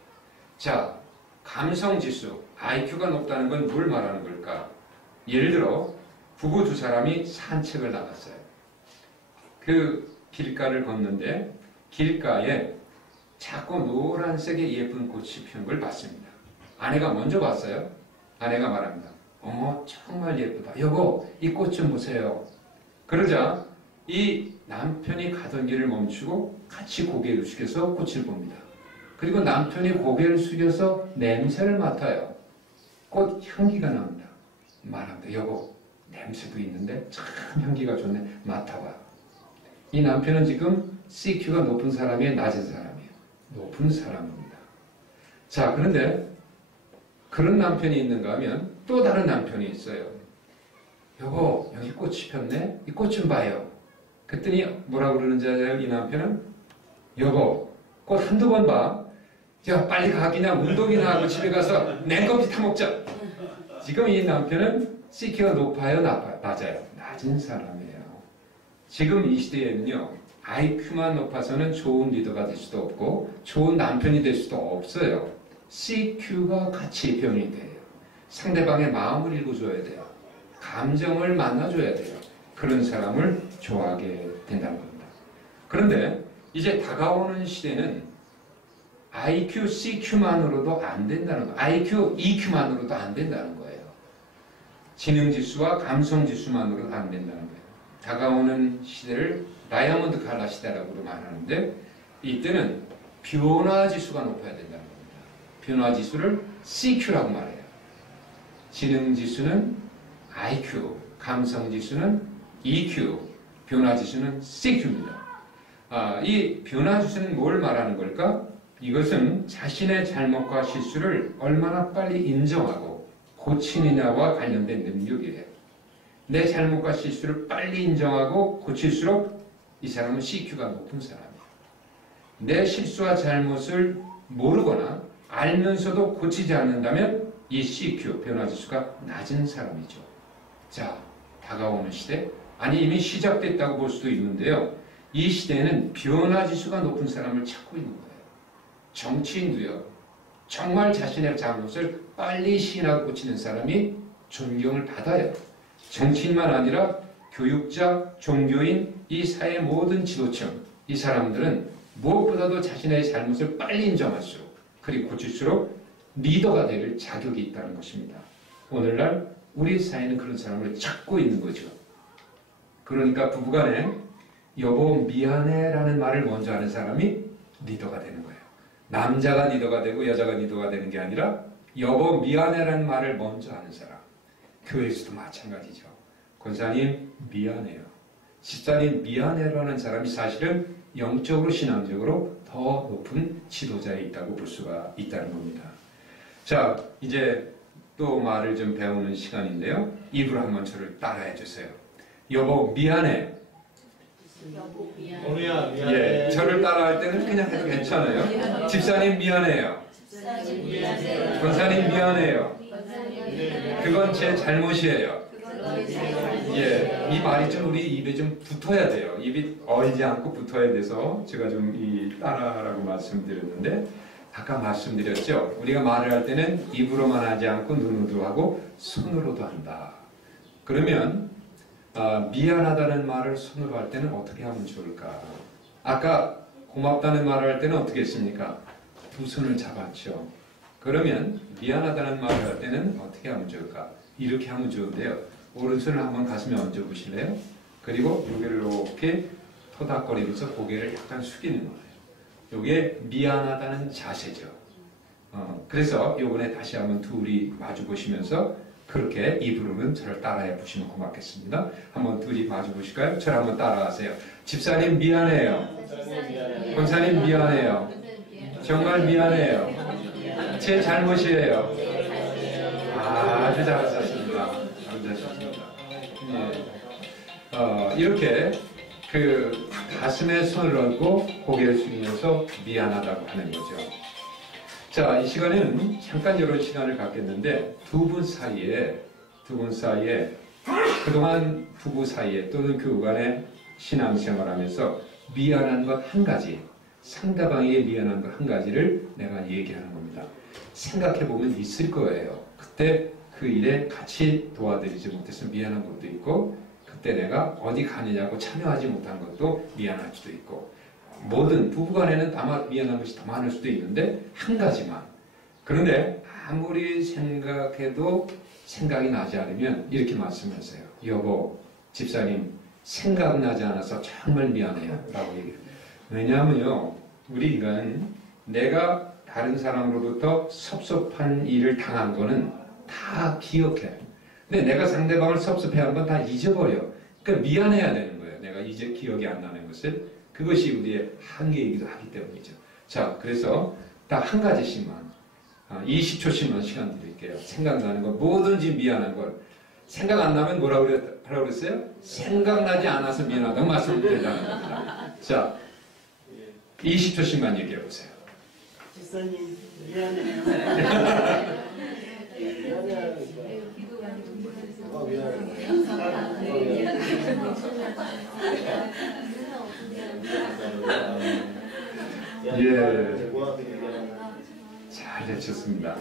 자, 감성지수, IQ가 높다는 건 뭘 말하는 걸까? 예를 들어 부부 두 사람이 산책을 나갔어요. 그 길가를 걷는데 길가에 자꾸 노란색의 예쁜 꽃이 피는 걸 봤습니다. 아내가 먼저 봤어요. 아내가 말합니다. 어머 정말 예쁘다. 여보 이 꽃 좀 보세요. 그러자 이 남편이 가던 길을 멈추고 같이 고개를 숙여서 꽃을 봅니다. 그리고 남편이 고개를 숙여서 냄새를 맡아요. 꽃 향기가 납니다. 말합니다. 여보 냄새도 있는데 참 향기가 좋네. 맡아봐. 이 남편은 지금 CQ가 높은 사람이에요? 낮은 사람이에요? 높은 사람입니다. 자, 그런데 그런 남편이 있는가 하면 또 다른 남편이 있어요. 여보 여기 꽃이 폈네? 이 꽃 좀 봐요. 그랬더니 뭐라고 그러는지 알아요? 이 남편은 여보 꽃 한두 번 봐. 야 빨리 가 그냥 운동이나 하고 집에 가서 냉커피 타먹자. 지금 이 남편은 CQ가 높아요 낮아요? 낮은 사람이에요. 지금 이 시대에는요 IQ만 높아서는 좋은 리더가 될 수도 없고 좋은 남편이 될 수도 없어요. CQ가 같이 병이 돼요. 상대방의 마음을 읽어줘야 돼요. 감정을 만나줘야 돼요. 그런 사람을 좋아하게 된다는 겁니다. 그런데 이제 다가오는 시대는 IQ, CQ만으로도 안 된다는 거예요. IQ, EQ만으로도 안 된다는 거예요. 지능지수와 감성지수만으로도 안 된다는 거예요. 다가오는 시대를 다이아몬드 칼라 시대라고도 말하는데 이때는 변화지수가 높아야 된다는 겁니다. 변화지수를 CQ라고 말해요. 지능지수는 IQ, 감성지수는 EQ, 변화지수는 CQ입니다. 이 변화지수는 뭘 말하는 걸까? 이것은 자신의 잘못과 실수를 얼마나 빨리 인정하고 고치느냐와 관련된 능력이에요. 내 잘못과 실수를 빨리 인정하고 고칠수록 이 사람은 CQ가 높은 사람이에요. 내 실수와 잘못을 모르거나 알면서도 고치지 않는다면 이 CQ, 변화지수가 낮은 사람이죠. 자, 다가오는 시대, 아니 이미 시작됐다고 볼 수도 있는데요. 이 시대에는 변화지수가 높은 사람을 찾고 있는 거예요. 정치인도요. 정말 자신의 잘못을 빨리 시인하고 고치는 사람이 존경을 받아요. 정치인만 아니라 교육자, 종교인, 이 사회 모든 지도층, 이 사람들은 무엇보다도 자신의 잘못을 빨리 인정할수록 그리고 고칠수록 리더가 될 자격이 있다는 것입니다. 오늘날 우리 사회는 그런 사람을 찾고 있는 거죠. 그러니까 부부간에 여보 미안해 라는 말을 먼저 하는 사람이 리더가 되는 거예요. 남자가 리더가 되고 여자가 리더가 되는 게 아니라 여보 미안해 라는 말을 먼저 하는 사람. 교회에서도 마찬가지죠. 권사님 미안해요. 집사님 미안해라는 사람이 사실은 영적으로 신앙적으로 더 높은 지도자에 있다고 볼 수가 있다는 겁니다. 자, 이제 또 말을 좀 배우는 시간인데요. 입으로 한번 저를 따라해 주세요. 여보 미안해. 여보 미안해. 오누야 미안해. 예, 저를 따라할 때는 그냥 해도 괜찮아요. 집사님 미안해요. 집사님 미안해요. 권사님 미안해요. 그건 제 잘못이에요. 예, 이 말이 좀 우리 입에 좀 붙어야 돼요. 입이 얼지 않고 붙어야 돼서 제가 좀 이 따라하라고 말씀드렸는데 아까 말씀드렸죠. 우리가 말을 할 때는 입으로만 하지 않고 눈으로도 하고 손으로도 한다. 그러면 미안하다는 말을 손으로 할 때는 어떻게 하면 좋을까? 아까 고맙다는 말을 할 때는 어떻게 했습니까? 두 손을 잡았죠. 그러면 미안하다는 말을 할 때는 어떻게 하면 좋을까? 이렇게 하면 좋은데요. 오른손을 한번 가슴에 얹어 보실래요? 그리고 여기를 이렇게 토닥거리면서 고개를 약간 숙이는 거예요. 이게 미안하다는 자세죠. 그래서 이번에 다시 한번 둘이 마주 보시면서 그렇게 입으로는 저를 따라해 보시면 고맙겠습니다. 한번 둘이 마주 보실까요? 저를 한번 따라하세요. 집사님 미안해요. 권사님 미안해요. 정말 미안해요. 제 잘못이에요. 아주 잘하셨습니다. 아주 잘하셨습니다. 예. 이렇게 그 가슴에 손을 얹고 고개를 숙이면서 미안하다고 하는 거죠. 자, 이 시간에는 잠깐 이런 시간을 갖겠는데 두 분 사이에 그동안 부부 사이에 또는 교우 간에 신앙생활하면서 미안한 것 한 가지, 상대방에게 미안한 것 한 가지를 내가 얘기하는 겁니다. 생각해보면 있을 거예요. 그때 그 일에 같이 도와드리지 못해서 미안한 것도 있고 그때 내가 어디 가느냐고 참여하지 못한 것도 미안할 수도 있고 뭐든 부부간에는 아마 미안한 것이 더 많을 수도 있는데 한 가지만 그런데 아무리 생각해도 생각이 나지 않으면 이렇게 말씀하세요. 여보, 집사님 생각나지 않아서 정말 미안해요 라고 얘기해요. 왜냐하면요 우리 인간은 내가 다른 사람으로부터 섭섭한 일을 당한 거는 다 기억해. 근데 내가 상대방을 섭섭해한 건 다 잊어버려. 그러니까 미안해야 되는 거예요. 내가 이제 기억이 안 나는 것을. 그것이 우리의 한계이기도 하기 때문이죠. 자, 그래서 딱 한 가지씩만 20초씩만 시간 드릴게요. 생각나는 거 뭐든지 미안한 걸 생각 안 나면 뭐라고 그랬어요? 생각나지 않아서 미안하다고 말씀드리자는 겁니다. 자, 20초씩만 얘기해 보세요. 집사님 미안해요. 예, 잘 되셨습니다.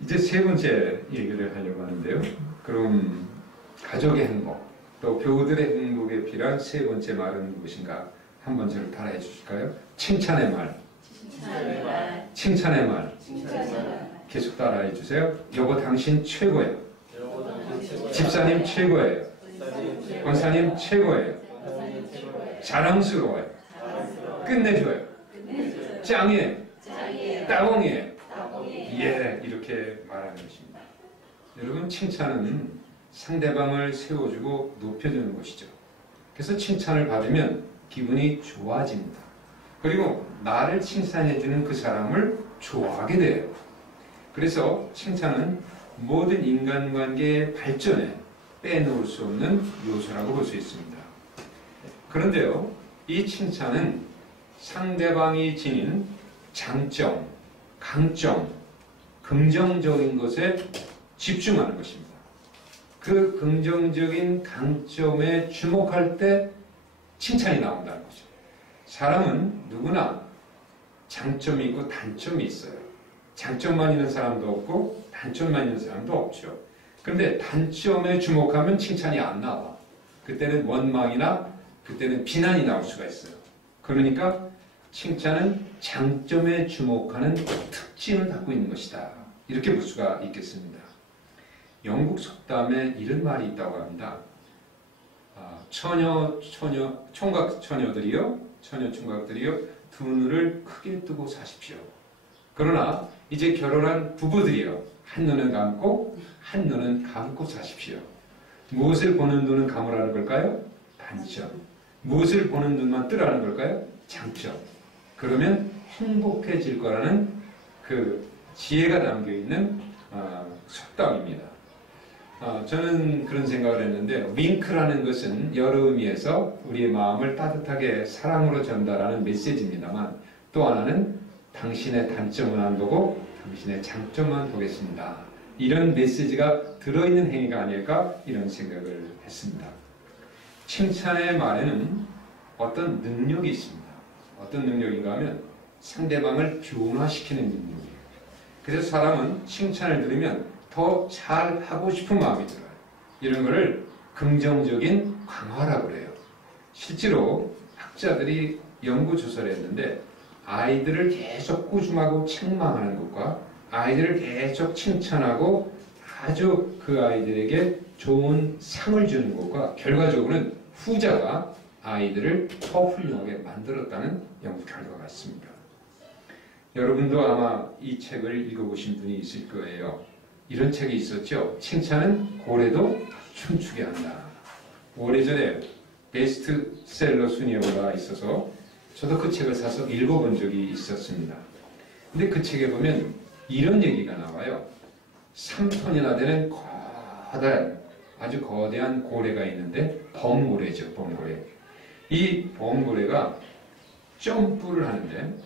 이제 세 번째 얘기를 하려고 하는데요. 그럼 가족의 행복, 또 교우들의 행복에 필요한 세 번째 말은 무엇인가? 한번 저를 따라해 주실까요? 칭찬의 말. 칭찬의 말. 계속 따라해 주세요. 여보 당신 최고예요. 집사님 최고예요. 권사님 최고예요. 자랑스러워요. 끝내줘요. 짱이에요. 따봉이에요. 예, 이렇게 말하는 것입니다. 여러분, 칭찬은 상대방을 세워주고 높여주는 것이죠. 그래서 칭찬을 받으면 기분이 좋아집니다. 그리고 나를 칭찬해주는 그 사람을 좋아하게 돼요. 그래서 칭찬은 모든 인간관계의 발전에 빼놓을 수 없는 요소라고 볼 수 있습니다. 그런데요, 이 칭찬은 상대방이 지닌 장점, 강점, 긍정적인 것에 집중하는 것입니다. 그 긍정적인 강점에 주목할 때 칭찬이 나온다는 거죠. 사람은 누구나 장점이 있고 단점이 있어요. 장점만 있는 사람도 없고 단점만 있는 사람도 없죠. 그런데 단점에 주목하면 칭찬이 안 나와. 그때는 원망이나 그때는 비난이 나올 수가 있어요. 그러니까 칭찬은 장점에 주목하는 특징을 갖고 있는 것이다. 이렇게 볼 수가 있겠습니다. 영국 속담에 이런 말이 있다고 합니다. 총각 처녀들이요, 총각들이요, 두 눈을 크게 뜨고 사십시오. 그러나 이제 결혼한 부부들이요, 한 눈은 감고 한 눈은 감고 사십시오. 무엇을 보는 눈은 감으라는 걸까요? 단점. 무엇을 보는 눈만 뜨라는 걸까요? 장점. 그러면 행복해질 거라는 그 지혜가 담겨있는 속담입니다. 저는 그런 생각을 했는데, 윙크라는 것은 여러 의미에서 우리의 마음을 따뜻하게 사랑으로 전달하는 메시지입니다만, 또 하나는 당신의 단점은 안 보고 당신의 장점만 보겠습니다. 이런 메시지가 들어있는 행위가 아닐까, 이런 생각을 했습니다. 칭찬의 말에는 어떤 능력이 있습니다. 어떤 능력인가 하면 상대방을 변화시키는 능력이에요. 그래서 사람은 칭찬을 들으면 더 잘하고 싶은 마음이 들어요. 이런 거를 긍정적인 강화라고 그래요. 실제로 학자들이 연구조사를 했는데, 아이들을 계속 꾸중하고 책망하는 것과 아이들을 계속 칭찬하고 아주 그 아이들에게 좋은 상을 주는 것과 결과적으로는 후자가 아이들을 더 훌륭하게 만들었다는 연구 결과가 있습니다. 여러분도 아마 이 책을 읽어보신 분이 있을 거예요. 이런 책이 있었죠. 칭찬은 고래도 춤추게 한다. 오래전에 베스트셀러 순위에 올라와 있어서 저도 그 책을 사서 읽어본 적이 있었습니다. 근데 그 책에 보면 이런 얘기가 나와요. 3톤이나 되는 아주 거대한 고래가 있는데, 범고래죠, 범고래. 이 범고래가 점프를 하는데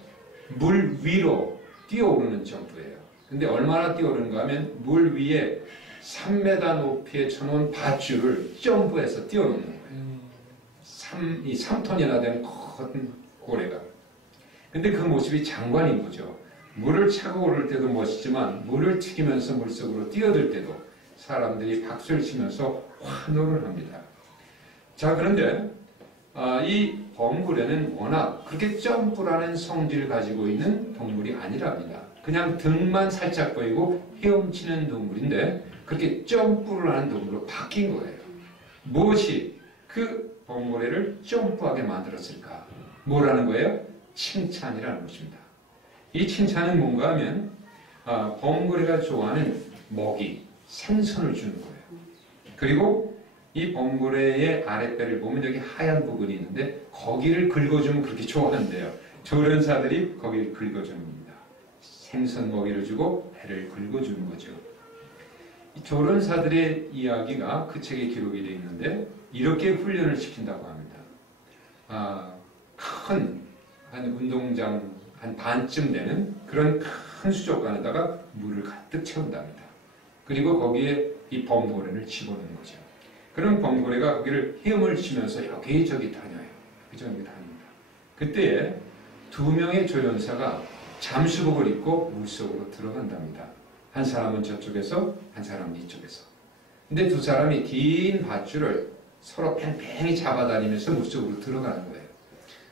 물 위로 뛰어오르는 점프예요. 근데 얼마나 뛰어오르는가 하면 물 위에 3m 높이에 쳐놓은 밧줄을 점프해서 뛰어오르는 거예요. 이 3톤이나 되는 큰 고래가. 근데 그 모습이 장관인 거죠. 물을 차고 오를 때도 멋있지만 물을 튀기면서 물속으로 뛰어들 때도 사람들이 박수를 치면서 환호를 합니다. 자, 그런데 이 범고래는 워낙 그렇게 점프라는 성질을 가지고 있는 동물이 아니랍니다. 그냥 등만 살짝 보이고 헤엄치는 동물인데 그렇게 점프를 하는 동물로 바뀐 거예요. 무엇이 그 범고래를 점프하게 만들었을까? 뭐라는 거예요? 칭찬이라는 것입니다. 이 칭찬은 뭔가 하면 범고래가 좋아하는 먹이, 생선을 주는 거예요. 그리고 이 범고래의 아랫배를 보면 여기 하얀 부분이 있는데 거기를 긁어주면 그렇게 좋아한대요. 조련사들이 거기를 긁어줍니다. 생선 먹이를 주고 배를 긁어주는 거죠. 이 조련사들의 이야기가 그 책에 기록이 되어 있는데 이렇게 훈련을 시킨다고 합니다. 큰 한 운동장 한 반쯤 되는 그런 큰 수족관에다가 물을 가득 채운답니다. 그리고 거기에 이 범고래를 집어넣는 거죠. 그럼 범고래가 거기를 헤엄을 치면서 여기저기 다녀요. 여기저기 다닙니다. 그때 두 명의 조연사가 잠수복을 입고 물속으로 들어간답니다. 한 사람은 저쪽에서, 한 사람은 이쪽에서. 근데 두 사람이 긴 밧줄을 서로 팽팽히 잡아다니면서 물속으로 들어가는 거예요.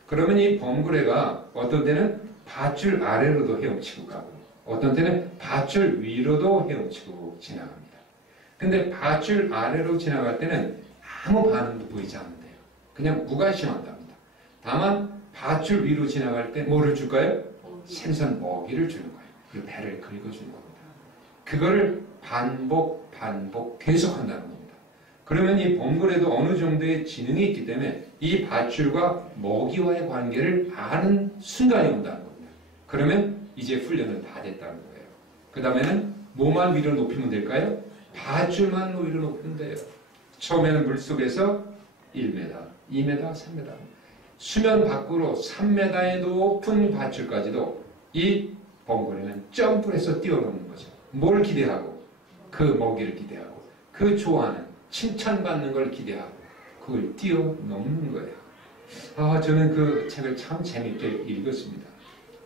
그러면 이 범고래가 어떤 때는 밧줄 아래로도 헤엄치고 가고, 어떤 때는 밧줄 위로도 헤엄치고 지나갑니다. 근데 밧줄 아래로 지나갈 때는 아무 반응도 보이지 않는데요. 그냥 무관심한답니다. 다만 밧줄 위로 지나갈 때 뭐를 줄까요? 생선 먹이를 주는 거예요. 그리고 배를 긁어주는 겁니다. 그거를 반복 계속 한다는 겁니다. 그러면 이 범고래도 어느 정도의 지능이 있기 때문에 이 밧줄과 먹이와의 관계를 아는 순간이 온다는 겁니다. 그러면 이제 훈련은 다 됐다는 거예요. 그 다음에는 뭐만 위로 높이면 될까요? 밧줄만 위로 높이면 돼요. 처음에는 물속에서 1m, 2m, 3m. 수면 밖으로 3m의 높은 밧줄까지도 이 범고래는 점프를 해서 뛰어넘는 거죠. 뭘 기대하고? 그 먹이를 기대하고, 그 좋아하는, 칭찬받는 걸 기대하고, 그걸 뛰어넘는 거예요. 저는 그 책을 참 재밌게 읽었습니다.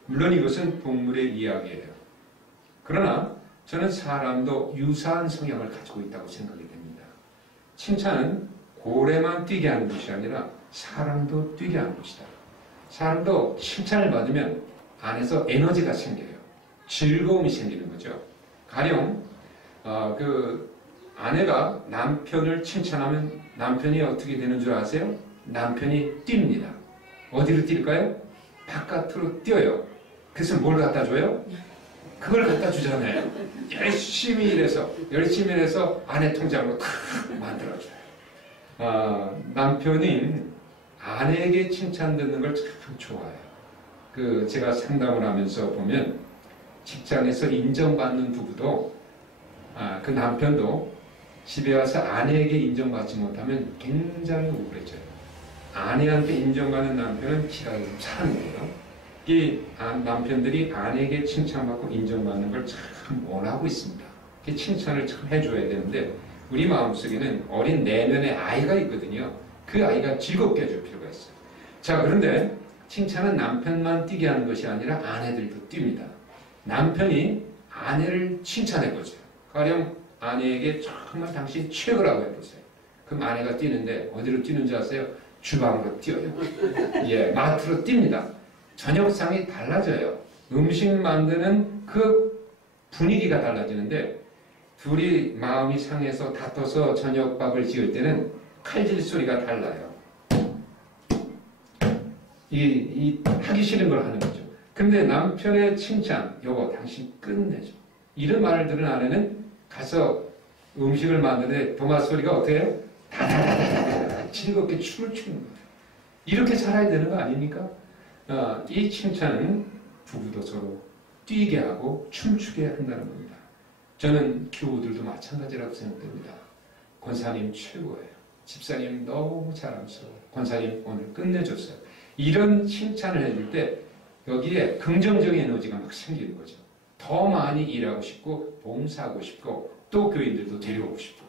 물론 이것은 동물의 이야기예요. 그러나 저는 사람도 유사한 성향을 가지고 있다고 생각이 됩니다. 칭찬은 고래만 뛰게 하는 것이 아니라 사람도 뛰게 하는 것이다. 사람도 칭찬을 받으면 안에서 에너지가 생겨요. 즐거움이 생기는 거죠. 가령 그 아내가 남편을 칭찬하면 남편이 어떻게 되는 줄 아세요? 남편이 뜁니다. 어디로 뛸까요? 바깥으로 뛰어요. 그래서 뭘 갖다 줘요? 그걸 갖다 주잖아요. 열심히 일해서 아내 통장으로 탁 만들어줘요. 남편이 아내에게 칭찬 듣는 걸 참 좋아해요. 제가 상담을 하면서 보면 직장에서 인정받는 부부도 그 남편도 집에 와서 아내에게 인정받지 못하면 굉장히 우울해져요. 아내한테 인정받는 남편은 기가 좀 차는데요. 이 남편들이 아내에게 칭찬받고 인정받는 걸 참 원하고 있습니다. 칭찬을 참 해줘야 되는데 우리 마음속에는 어린 내면의 아이가 있거든요. 그 아이가 즐겁게 해줄 필요가 있어요. 자, 그런데 칭찬은 남편만 뛰게 하는 것이 아니라 아내들도 뜁니다. 남편이 아내를 칭찬해보세요. 가령 아내에게 정말 당신 최고라고 해보세요. 그럼 아내가 뛰는데 어디로 뛰는지 아세요? 주방으로 뛰어요. 예, 마트로 뜁니다. 저녁상이 달라져요. 음식 만드는 그 분위기가 달라지는데 둘이 마음이 상해서 다퉈서 저녁밥을 지을 때는 칼질 소리가 달라요. 하기 싫은 걸 하는 거죠. 근데 남편의 칭찬, 여보 당신 끝내줘. 이런 말을 들은 아내는 가서 음식을 만드는데 도마 소리가 어떻게 해요? 다다다다다 즐겁게 춤을 추는 거예요. 이렇게 살아야 되는 거 아닙니까? 이 칭찬은 부부도 서로 뛰게 하고 춤추게 한다는 겁니다. 저는 교우들도 마찬가지라고 생각됩니다. 권사님 최고예요. 집사님 너무 자랑스러워요. 권사님 오늘 끝내줬어요. 이런 칭찬을 해줄 때 여기에 긍정적인 에너지가 막 생기는 거죠. 더 많이 일하고 싶고 봉사하고 싶고 또 교인들도 데려오고 싶고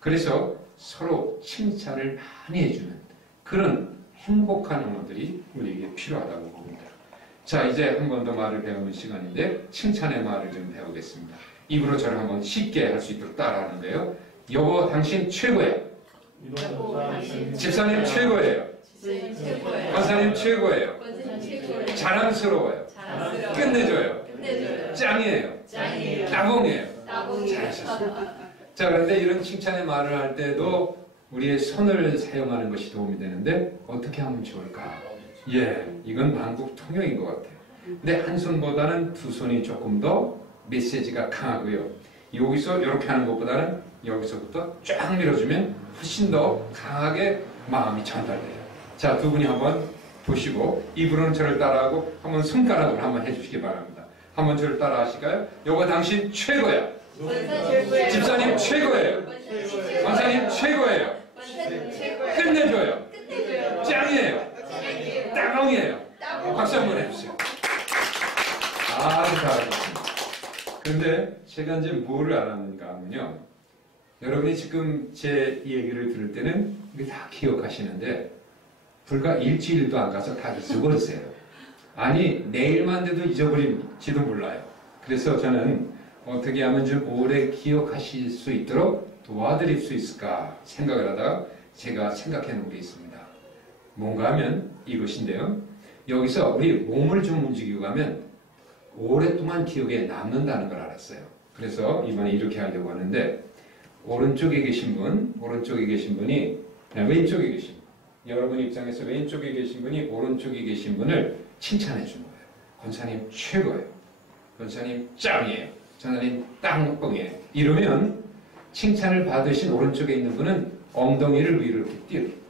그래서 서로 칭찬을 많이 해주는 그런 행복한 언어들이 우리에게 필요하다고 봅니다. 자, 이제 한 번 더 말을 배우는 시간인데 칭찬의 말을 좀 배우겠습니다. 입으로 저를 한번 쉽게 할 수 있도록 따라하는데요. 여보 당신 최고예요. 집사님 최고예요. 권사님 최고예요. 자랑스러워요. 끝내줘요. 짱이에요. 따봉이에요. 잘하셨어요. 자, 그런데 이런 칭찬의 말을 할 때도 우리의 손을 사용하는 것이 도움이 되는데 어떻게 하면 좋을까? 예, 이건 만국 통용인 것 같아요. 근데 한 손보다는 두 손이 조금 더 메시지가 강하고요. 여기서 이렇게 하는 것보다는 여기서부터 쫙 밀어주면 훨씬 더 강하게 마음이 전달돼요. 자, 두 분이 한번 보시고 입으로는 저를 따라하고 한번 손가락으로 한번 해주시기 바랍니다. 한번 저를 따라 하실까요? 여보 당신 최고야. 집사님 최고예요. 권사님 최고예요. 끝내줘요. 짱이에요. 따봉이에요. 박수 한번 해주세요. 제가 이제 뭐를 알았는가 하면요. 여러분이 지금 제 얘기를 들을 때는 이게 다 기억하시는데 불과 일주일도 안 가서 다 잊어버리세요. 아니 내일만 돼도 잊어버릴지도 몰라요. 그래서 저는 어떻게 하면 좀 오래 기억하실 수 있도록 도와드릴 수 있을까 생각을 하다가 제가 생각해 놓은 게 있습니다. 뭔가 하면 이것인데요. 여기서 우리 몸을 좀 움직이고 가면 오랫동안 기억에 남는다는 걸 알았어요. 그래서 이번에 이렇게 하려고 하는데 오른쪽에 계신 분이 그냥 왼쪽에 계신 분. 여러분 입장에서 왼쪽에 계신 분이 오른쪽에 계신 분을 칭찬해 주는 거예요. 권사님 최고예요. 권사님 짱이에요. 권사님 땅뻥이에요. 이러면 칭찬을 받으신 오른쪽에 있는 분은 엉덩이를 위로 이렇게 띄어요.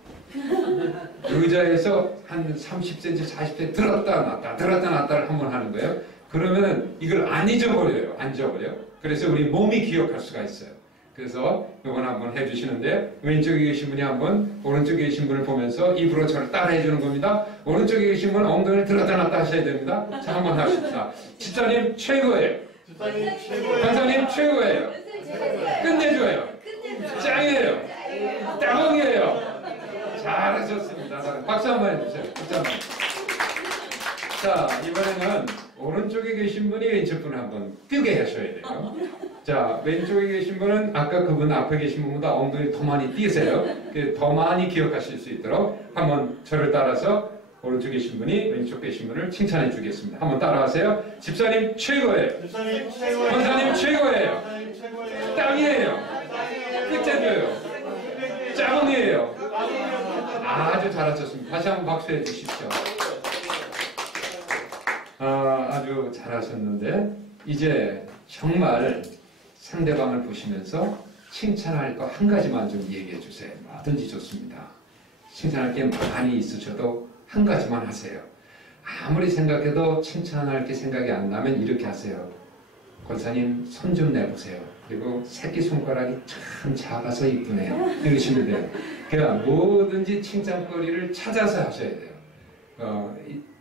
의자에서 한 30cm, 40cm 들었다 놨다를 한번 하는 거예요. 그러면 이걸 안 잊어버려요. 안 잊어버려. 그래서 우리 몸이 기억할 수가 있어요. 그래서 이번 한번 해주시는데 왼쪽에 계신 분이 한번 오른쪽에 계신 분을 보면서 입으로 저를 따라해 주는 겁니다. 오른쪽에 계신 분은 엉덩이를 들었다 놨다 하셔야 됩니다. 자, 한번 합시다. 집사님 최고예요. 권사님 최고예요. 끝내줘요. 짱이에요. 따봉이에요. 잘하셨습니다. 박수 한번 해주세요. 박수 한번. 자, 이번에는 오른쪽에 계신 분이 왼쪽 분을 한번 뜨게 하셔야 돼요. 자, 왼쪽에 계신 분은 아까 그분 앞에 계신 분보다 엉덩이 더 많이 띄세요. 더 많이 기억하실 수 있도록 한번 저를 따라서 오른쪽에 계신 분이 왼쪽 계신 분을 칭찬해 주겠습니다. 한번 따라하세요. 집사님 최고예요. 집사님 최고예요. 권사님 최고예요. 집사님 최고예요. 땅이에요. 끝내줘요. 짱이에요. 아주 잘하셨습니다. 다시 한번 박수해 주십시오. 아주 잘하셨는데 이제 정말 상대방을 보시면서 칭찬할 거 한 가지만 좀 얘기해 주세요. 뭐든지 좋습니다. 칭찬할 게 많이 있으셔도 한 가지만 하세요. 아무리 생각해도 칭찬할 게 생각이 안 나면 이렇게 하세요. 권사님 손 좀 내보세요. 그리고 새끼손가락이 참 작아서 이쁘네요. 이러시면 돼요. 그러니까 뭐든지 칭찬거리를 찾아서 하셔야 돼요.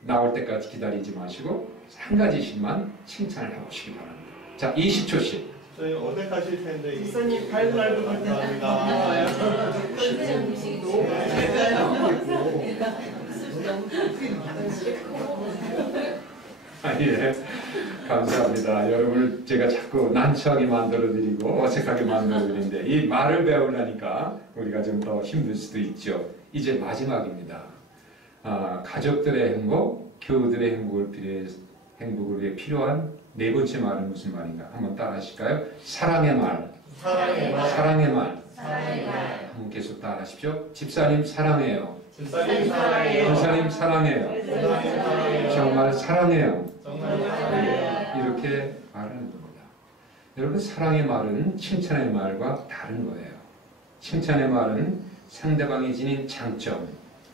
나올 때까지 기다리지 마시고 한 가지씩만 칭찬을 해보시기 바랍니다. 자, 20초씩. 저희 어색하실 텐데 집사님 발도 감사합니다. 예. 감사합니다. 여러분을 제가 자꾸 난처하게 만들어드리고 어색하게 만들어드리는데 이 말을 배우려니까 우리가 좀 더 힘들 수도 있죠. 이제 마지막입니다. 가족들의 행복, 교우들의 행복을 위해 필요한 네 번째 말은 무슨 말인가? 한번 따라 하실까요? 사랑의 말. 사랑의 말. 한번 계속 따라 하십시오. 집사님 사랑해요. 집사님 사랑해요. 권사님 사랑해요. 정말 사랑해요. 이렇게 말하는 겁니다. 여러분, 사랑의 말은 칭찬의 말과 다른 거예요. 칭찬의 말은 상대방이 지닌 장점,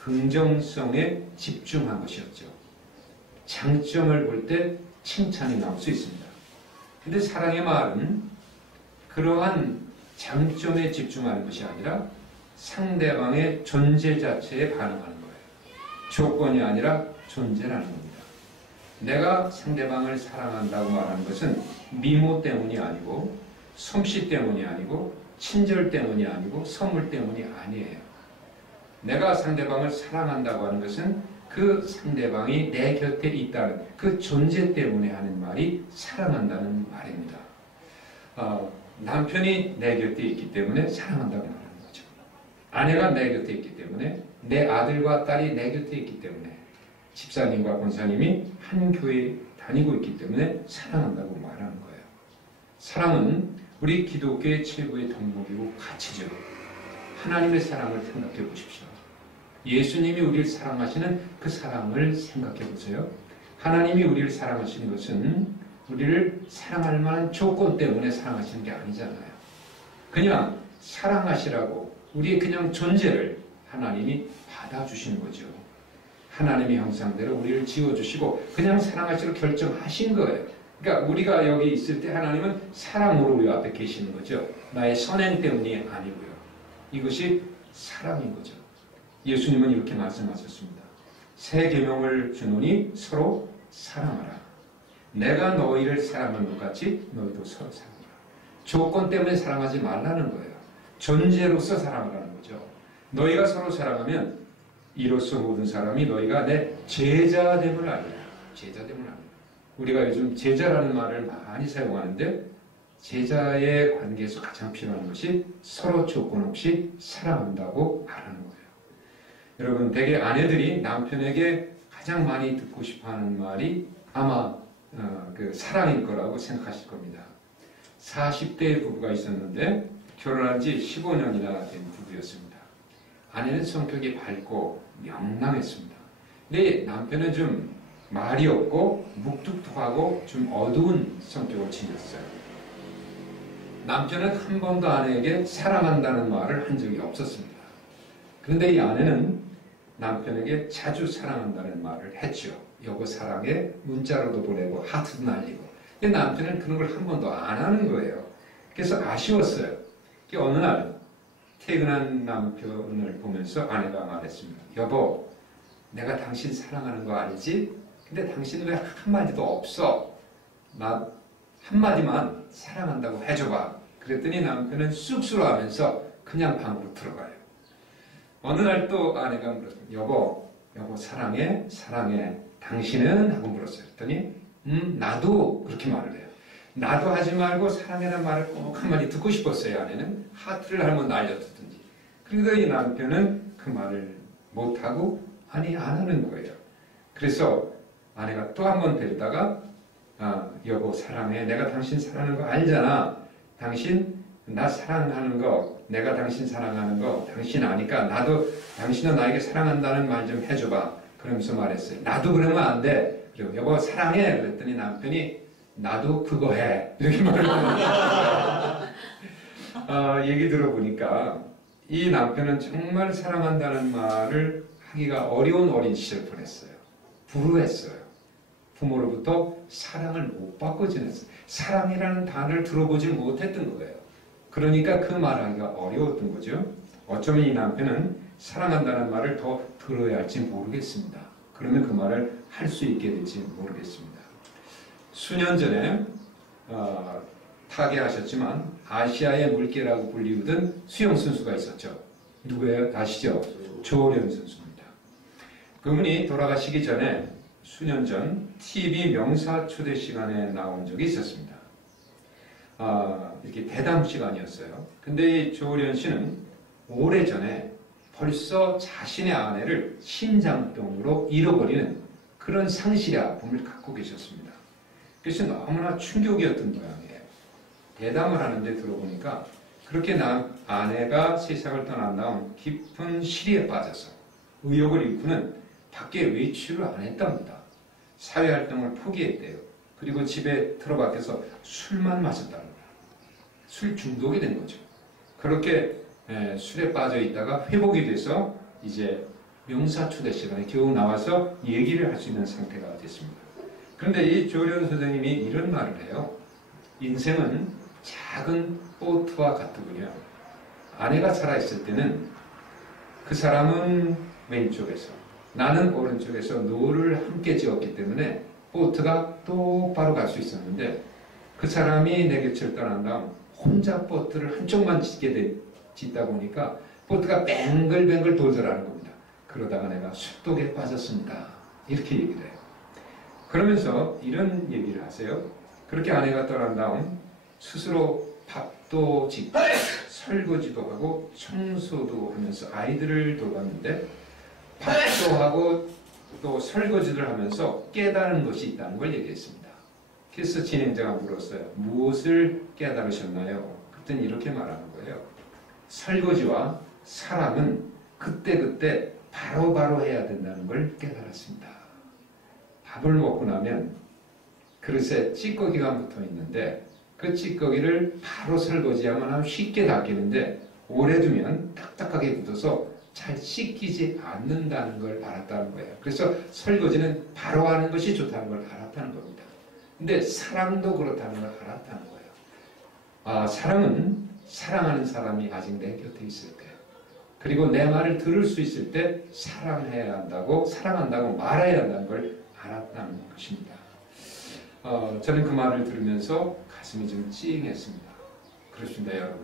긍정성에 집중한 것이었죠. 장점을 볼 때 칭찬이 나올 수 있습니다. 근데 사랑의 말은 그러한 장점에 집중하는 것이 아니라 상대방의 존재 자체에 반응하는 거예요. 조건이 아니라 존재라는 겁니다. 내가 상대방을 사랑한다고 말하는 것은 미모 때문이 아니고 솜씨 때문이 아니고 친절 때문이 아니고 선물 때문이 아니에요. 내가 상대방을 사랑한다고 하는 것은 그 상대방이 내 곁에 있다는 그 존재 때문에 하는 말이 사랑한다는 말입니다. 남편이 내 곁에 있기 때문에 사랑한다고 말하는 거죠. 아내가 내 곁에 있기 때문에, 내 아들과 딸이 내 곁에 있기 때문에, 집사님과 권사님이 한 교회에 다니고 있기 때문에 사랑한다고 말하는 거예요. 사랑은 우리 기독교의 최고의 덕목이고 가치죠. 하나님의 사랑을 생각해 보십시오. 예수님이 우리를 사랑하시는 그 사랑을 생각해 보세요. 하나님이 우리를 사랑하시는 것은 우리를 사랑할 만한 조건 때문에 사랑하시는 게 아니잖아요. 그냥 사랑하시라고 우리의 그냥 존재를 하나님이 받아주시는 거죠. 하나님의 형상대로 우리를 지어주시고 그냥 사랑하시기로 결정하신 거예요. 그러니까 우리가 여기 있을 때 하나님은 사랑으로 우리 앞에 계시는 거죠. 나의 선행 때문이 아니고요. 이것이 사랑인 거죠. 예수님은 이렇게 말씀하셨습니다. 새 계명을 주노니 서로 사랑하라. 내가 너희를 사랑한 것 같이 너희도 서로 사랑하라. 조건 때문에 사랑하지 말라는 거예요. 존재로서 사랑하라는 거죠. 너희가 서로 사랑하면 이로써 모든 사람이 너희가 내 제자됨을 알리라. 제자됨을 알리라. 우리가 요즘 제자라는 말을 많이 사용하는데 제자의 관계에서 가장 필요한 것이 서로 조건 없이 사랑한다고 말하는 거예요. 여러분, 대개 아내들이 남편에게 가장 많이 듣고 싶어하는 말이 아마 그 사랑일 거라고 생각하실 겁니다. 40대의 부부가 있었는데 결혼한 지 15년이나 된 부부였습니다. 아내는 성격이 밝고 명랑했습니다. 근데 남편은 좀 말이 없고 묵뚝뚝하고 좀 어두운 성격을 지녔어요. 남편은 한 번도 아내에게 사랑한다는 말을 한 적이 없었습니다. 그런데 이 아내는 남편에게 자주 사랑한다는 말을 했죠. 여보 사랑해 문자로도 보내고 하트도 날리고. 근데 남편은 그런 걸 한 번도 안 하는 거예요. 그래서 아쉬웠어요. 어느 날 퇴근한 남편을 보면서 아내가 말했습니다. 여보, 내가 당신 사랑하는 거 알지? 근데 당신은 왜 한마디도 없어? 나 한마디만 사랑한다고 해줘봐. 그랬더니 남편은 쑥스러워하면서 그냥 방으로 들어가요. 어느 날 또 아내가 물었습니다. 여보 사랑해? 사랑해. 당신은? 하고 물었어요. 그랬더니 나도 그렇게 말을 해요. 나도 하지 말고 사랑해라는 말을 꼭 한마디 듣고 싶었어요. 아내는 하트를 한번 날려듣든지. 그러다 이 남편은 그 말을 못하고 안 하는 거예요. 그래서 아내가 또 한 번 데리다가 여보 사랑해. 내가 당신 사랑하는 거 알잖아. 당신 나 사랑하는 거, 내가 당신 사랑하는 거 당신 아니까 나도 당신은 나에게 사랑한다는 말 좀 해줘봐. 그러면서 말했어요. 나도 그러면 안 돼. 그리고 여보 사랑해. 그랬더니 남편이 나도 그거 해. 이렇게 말해요. 얘기 들어보니까 이 남편은 정말 사랑한다는 말을 하기가 어려운 어린 시절 보냈어요. 불우했어요. 부모로부터 사랑을 못 받고 지냈어요. 사랑이라는 단어를 들어보지 못했던 거예요. 그러니까 그 말하기가 어려웠던 거죠. 어쩌면 이 남편은 사랑한다는 말을 더 들어야 할지 모르겠습니다. 그러면 그 말을 할 수 있게 될지 모르겠습니다. 수년 전에 타계하셨지만 아시아의 물개라고 불리우던 수영 선수가 있었죠. 누구예요? 아시죠? 조련 선수입니다. 그분이 돌아가시기 전에 수년 전 TV 명사 초대 시간에 나온 적이 있었습니다. 이렇게 대담 시간이었어요. 근데 이 조련 씨는 오래전에 벌써 자신의 아내를 심장병으로 잃어버리는 그런 상실의 아픔을 갖고 계셨습니다. 그래서 너무나 충격이었던 모양이에요. 대담을 하는데 들어보니까 그렇게 아내가 세상을 떠난 다음 깊은 시리에 빠져서 의욕을 잃고는 밖에 외출을 안 했답니다. 사회활동을 포기했대요. 그리고 집에 들어박혀서 술만 마셨다는 거예요. 술 중독이 된 거죠. 그렇게 술에 빠져 있다가 회복이 돼서 이제 명사초대 시간에 겨우 나와서 얘기를 할 수 있는 상태가 됐습니다. 그런데 이 조련 선생님이 이런 말을 해요. 인생은 작은 보트와 같더군요. 아내가 살아있을 때는 그 사람은 왼쪽에서 나는 오른쪽에서 노를 함께 지었기 때문에 보트가 똑바로 갈 수 있었는데 그 사람이 내 곁을 떠난 다음 혼자 보트를 한쪽만 짓다 보니까 보트가 뱅글뱅글 돌더라는 겁니다. 그러다가 내가 숲독에 빠졌습니다. 이렇게 얘기를 해요. 그러면서 이런 얘기를 하세요. 그렇게 아내가 떠난 다음 스스로 밥도 짓고 설거지도 하고 청소도 하면서 아이들을 돌봤는데 밥도 하고 또 설거지를 하면서 깨달은 것이 있다는 걸 얘기했습니다. 그래서 진행자가 물었어요. 무엇을 깨달으셨나요? 그때는 이렇게 말하는 거예요. 설거지와 사랑은 그때그때 바로바로 해야 된다는 걸 깨달았습니다. 밥을 먹고 나면 그릇에 찌꺼기가 붙어 있는데 그 찌꺼기를 바로 설거지하면 쉽게 닦이는데 오래 두면 딱딱하게 붙어서 잘 씻기지 않는다는 걸 알았다는 거예요. 그래서 설거지는 바로 하는 것이 좋다는 걸 알았다는 겁니다. 근데 사랑도 그렇다는 걸 알았다는 거예요. 사랑은 사랑하는 사람이 아직 내 곁에 있을 때, 그리고 내 말을 들을 수 있을 때 사랑해야 한다고, 사랑한다고 말해야 한다는 걸 알았다는 것입니다. 저는 그 말을 들으면서 가슴이 좀 찡했습니다. 그렇습니다, 여러분.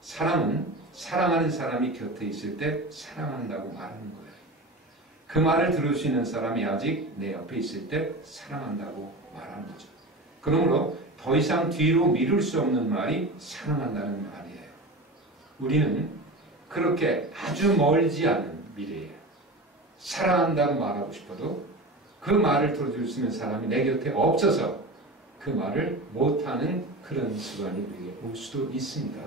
사랑은 사랑하는 사람이 곁에 있을 때 사랑한다고 말하는 거예요. 그 말을 들을 수 있는 사람이 아직 내 옆에 있을 때 사랑한다고 말하는 거죠. 그러므로 더 이상 뒤로 미룰 수 없는 말이 사랑한다는 말이에요. 우리는 그렇게 아주 멀지 않은 미래에 사랑한다고 말하고 싶어도 그 말을 들어줄 수 있는 사람이 내 곁에 없어서 그 말을 못하는 그런 순간이 우리에게 올 수도 있습니다.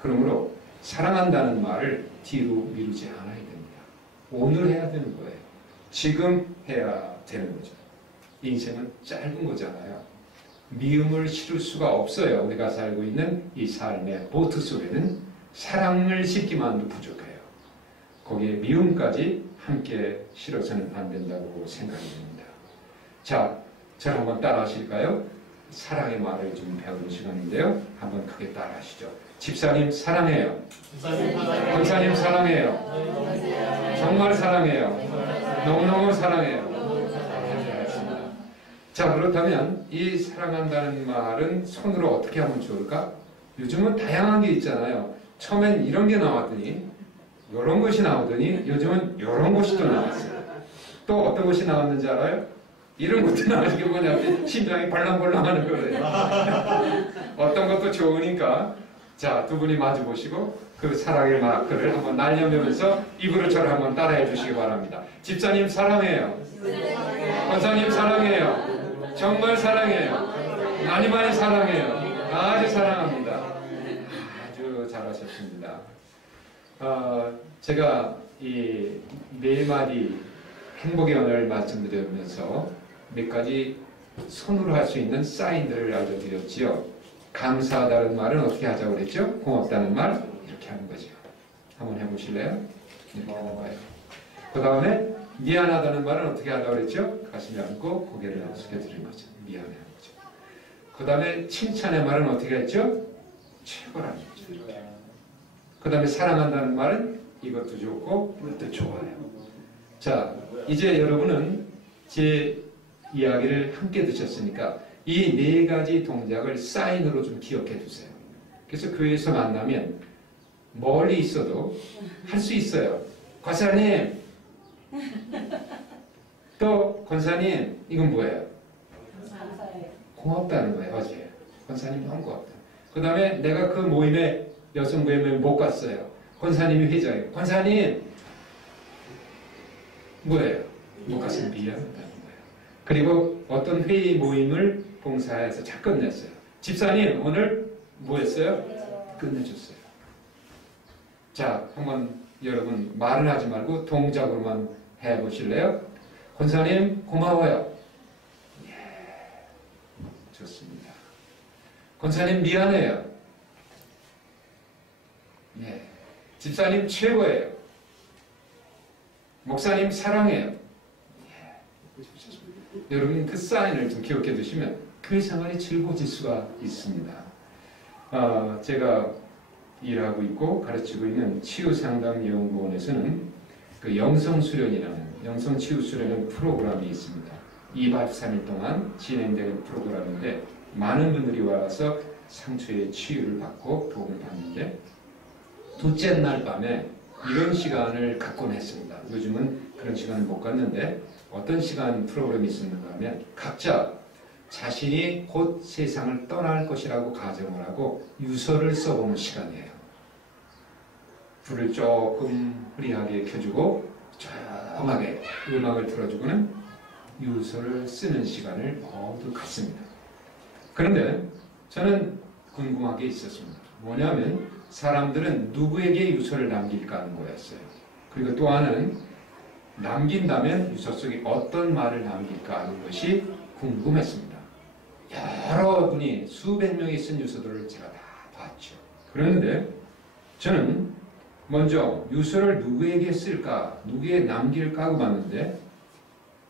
그러므로 사랑한다는 말을 뒤로 미루지 않아야 됩니다. 오늘 해야 되는 거예요. 지금 해야 되는 거죠. 인생은 짧은 거잖아요. 미움을 실을 수가 없어요. 우리가 살고 있는 이 삶의 보트 속에는 사랑을 싣기만도 부족해요. 거기에 미움까지 함께 실어서는 안 된다고 생각이 듭니다. 자, 저를 한번 따라 하실까요? 사랑의 말을 좀 배우는 시간인데요. 한번 크게 따라 하시죠. 집사님 사랑해요. 권사님 사랑해요. 정말 사랑해요. 너무너무 사랑해요. 자, 그렇다면 이 사랑한다는 말은 손으로 어떻게 하면 좋을까? 요즘은 다양한 게 있잖아요. 처음엔 이런 게 나왔더니 이런 것이 나오더니 요즘은 이런 것이 또 나왔어요. 또 어떤 것이 나왔는지 알아요? 이런 것도 나오는 게 뭐냐면 심장이 벌렁벌렁하는 거예요. 어떤 것도 좋으니까 자, 두 분이 마주 보시고 그 사랑의 마크를 한번 날려면서 입으로 저를 한번 따라해 주시기 바랍니다. 집사님 사랑해요. 권사님 사랑해요. 정말 사랑해요. 많이 많이 사랑해요. 아주 사랑합니다. 아주 잘하셨습니다. 제가 이 네 마디 행복의 언어를 말씀드리면서 몇 가지 손으로 할 수 있는 사인들을 알려드렸지요. 감사하다는 말은 어떻게 하자고 그랬죠? 고맙다는 말 이렇게 하는 거죠. 한번 해보실래요? 이렇게 하는 거예요. 그 다음에 미안하다는 말은 어떻게 하자고 그랬죠? 가슴에 안고 고개를 숙여드리는 거죠. 미안해하는 거죠. 그 다음에 칭찬의 말은 어떻게 했죠? 최고라는 거죠. 그 다음에 사랑한다는 말은 이것도 좋고 이것도 좋아요. 자, 이제 여러분은 제 이야기를 함께 듣셨으니까 이 네 가지 동작을 사인으로 좀 기억해 두세요. 그래서 교회에서 만나면 멀리 있어도 할 수 있어요. 권사님, 또 권사님, 이건 뭐예요? 고맙다는 거예요. 어제 권사님 너무 고맙다. 그 다음에 내가 그 모임에 여성 모임에 못 갔어요. 권사님이 회장이에요. 권사님, 뭐예요? 못 갔으면 미안하다는 거예요. 그리고 어떤 회의 모임을 봉사해서 잘 끝냈어요. 집사님 오늘 뭐 했어요? 끝내줬어요. 자, 한번 여러분 말은 하지 말고 동작으로만 해보실래요? 권사님 고마워요. 예, 좋습니다. 권사님 미안해요. 예, 집사님 최고예요. 목사님 사랑해요. 예, 여러분 그 사인을 좀 기억해 두시면 교회 생활이 즐거워질 수가 있습니다. 제가 일하고 있고 가르치고 있는 치유상담연구원에서는 그 영성수련이라는 영성치유수련의 프로그램이 있습니다. 2박 3일 동안 진행되는 프로그램인데 많은 분들이 와서 상처의 치유를 받고 도움을 받는데 둘째 날 밤에 이런 시간을 갖곤 했습니다. 요즘은 그런 시간을 못 갖는데 어떤 시간 프로그램이 있었는가 하면 각자 자신이 곧 세상을 떠날 것이라고 가정을 하고 유서를 써보는 시간이에요. 불을 조금 흐리하게 켜주고 조용하게 음악을 틀어주고는 유서를 쓰는 시간을 모두 갖습니다. 그런데 저는 궁금한 게 있었습니다. 뭐냐면 사람들은 누구에게 유서를 남길까 하는 거였어요. 그리고 또 하나는 남긴다면 유서 속에 어떤 말을 남길까 하는 것이 궁금했습니다. 여러 분이 수백 명이 쓴 유서들을 제가 다 봤죠. 그런데 저는 먼저 유서를 누구에게 쓸까, 누구에게 남길까 하고 봤는데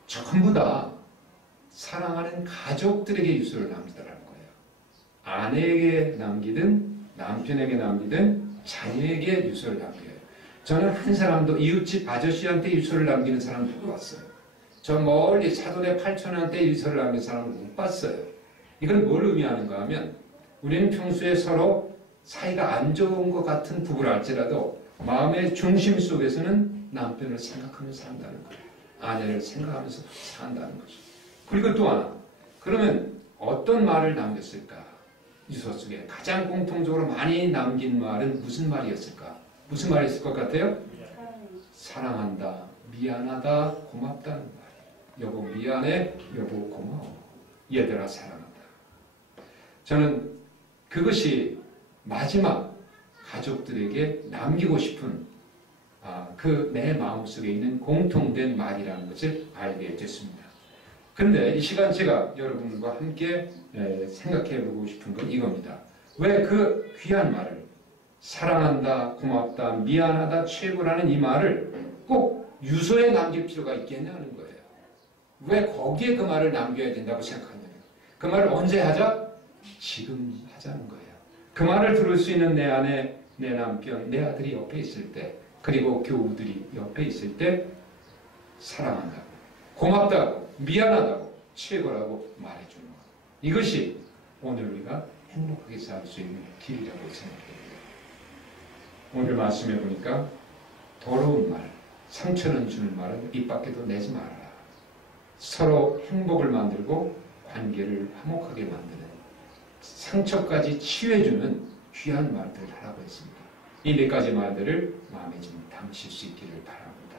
전부 다 사랑하는 가족들에게 유서를 남기더라는 거예요. 아내에게 남기든 남편에게 남기든 자녀에게 유서를 남겨요. 저는 한 사람도 이웃집 아저씨한테 유서를 남기는 사람을 못 봤어요. 저 멀리 사돈의 8촌한테 유서를 남기는 사람을 못 봤어요. 이건 뭘 의미하는가 하면 우리는 평소에 서로 사이가 안 좋은 것 같은 부부를 할지라도 마음의 중심 속에서는 남편을 생각하면서 산다는 거예요. 아내를 생각하면서 산다는 거죠. 그리고 또 하나, 그러면 어떤 말을 남겼을까? 유서 속에 가장 공통적으로 많이 남긴 말은 무슨 말이었을까? 무슨 말이 있을 것 같아요? 사랑한다, 미안하다, 고맙다는 말. 여보 미안해, 여보 고마워. 얘들아 사랑한다. 저는 그것이 마지막 가족들에게 남기고 싶은 그 내 마음속에 있는 공통된 말이라는 것을 알게 됐습니다. 근데 이 시간 제가 여러분과 함께 생각해 보고 싶은 건 이겁니다. 왜 그 귀한 말을 사랑한다, 고맙다, 미안하다, 최고라는 이 말을 꼭 유서에 남길 필요가 있겠냐는 거예요. 왜 거기에 그 말을 남겨야 된다고 생각하느냐. 그 말을 언제 하자? 지금 하자는 거예요. 그 말을 들을 수 있는 내 아내, 내 남편, 내 아들이 옆에 있을 때, 그리고 교우들이 옆에 있을 때 사랑한다고, 고맙다고, 미안하다고, 최고라고 말해주는 것. 이것이 오늘 우리가 행복하게 살 수 있는 길이라고 생각합니다. 오늘 말씀해 보니까 더러운 말, 상처를 주는 말은 입 밖에도 내지 말아라. 서로 행복을 만들고 관계를 화목하게 만드는, 상처까지 치유해주는 귀한 말들을 하라고 했습니다. 이 네 가지 말들을 마음에 좀 담으실 수 있기를 바랍니다.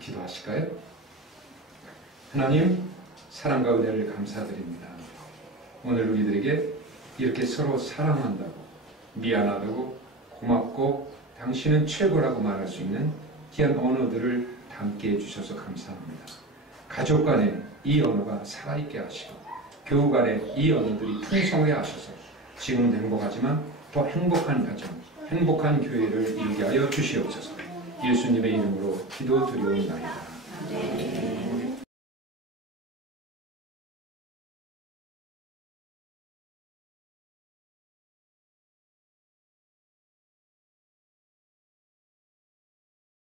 기도하실까요? 하나님, 사랑과 은혜를 감사드립니다. 오늘 우리들에게 이렇게 서로 사랑한다고, 미안하다고, 고맙고 당신은 최고라고 말할 수 있는 귀한 언어들을 담게 해주셔서 감사합니다. 가족 간에 이 언어가 살아있게 하시고 교우 간에 이 언어들이 풍성하게 하셔서 지금은 행복하지만 더 행복한 가정, 행복한 교회를 이루게 하여 주시옵소서. 예수님의 이름으로 기도드리옵나이다.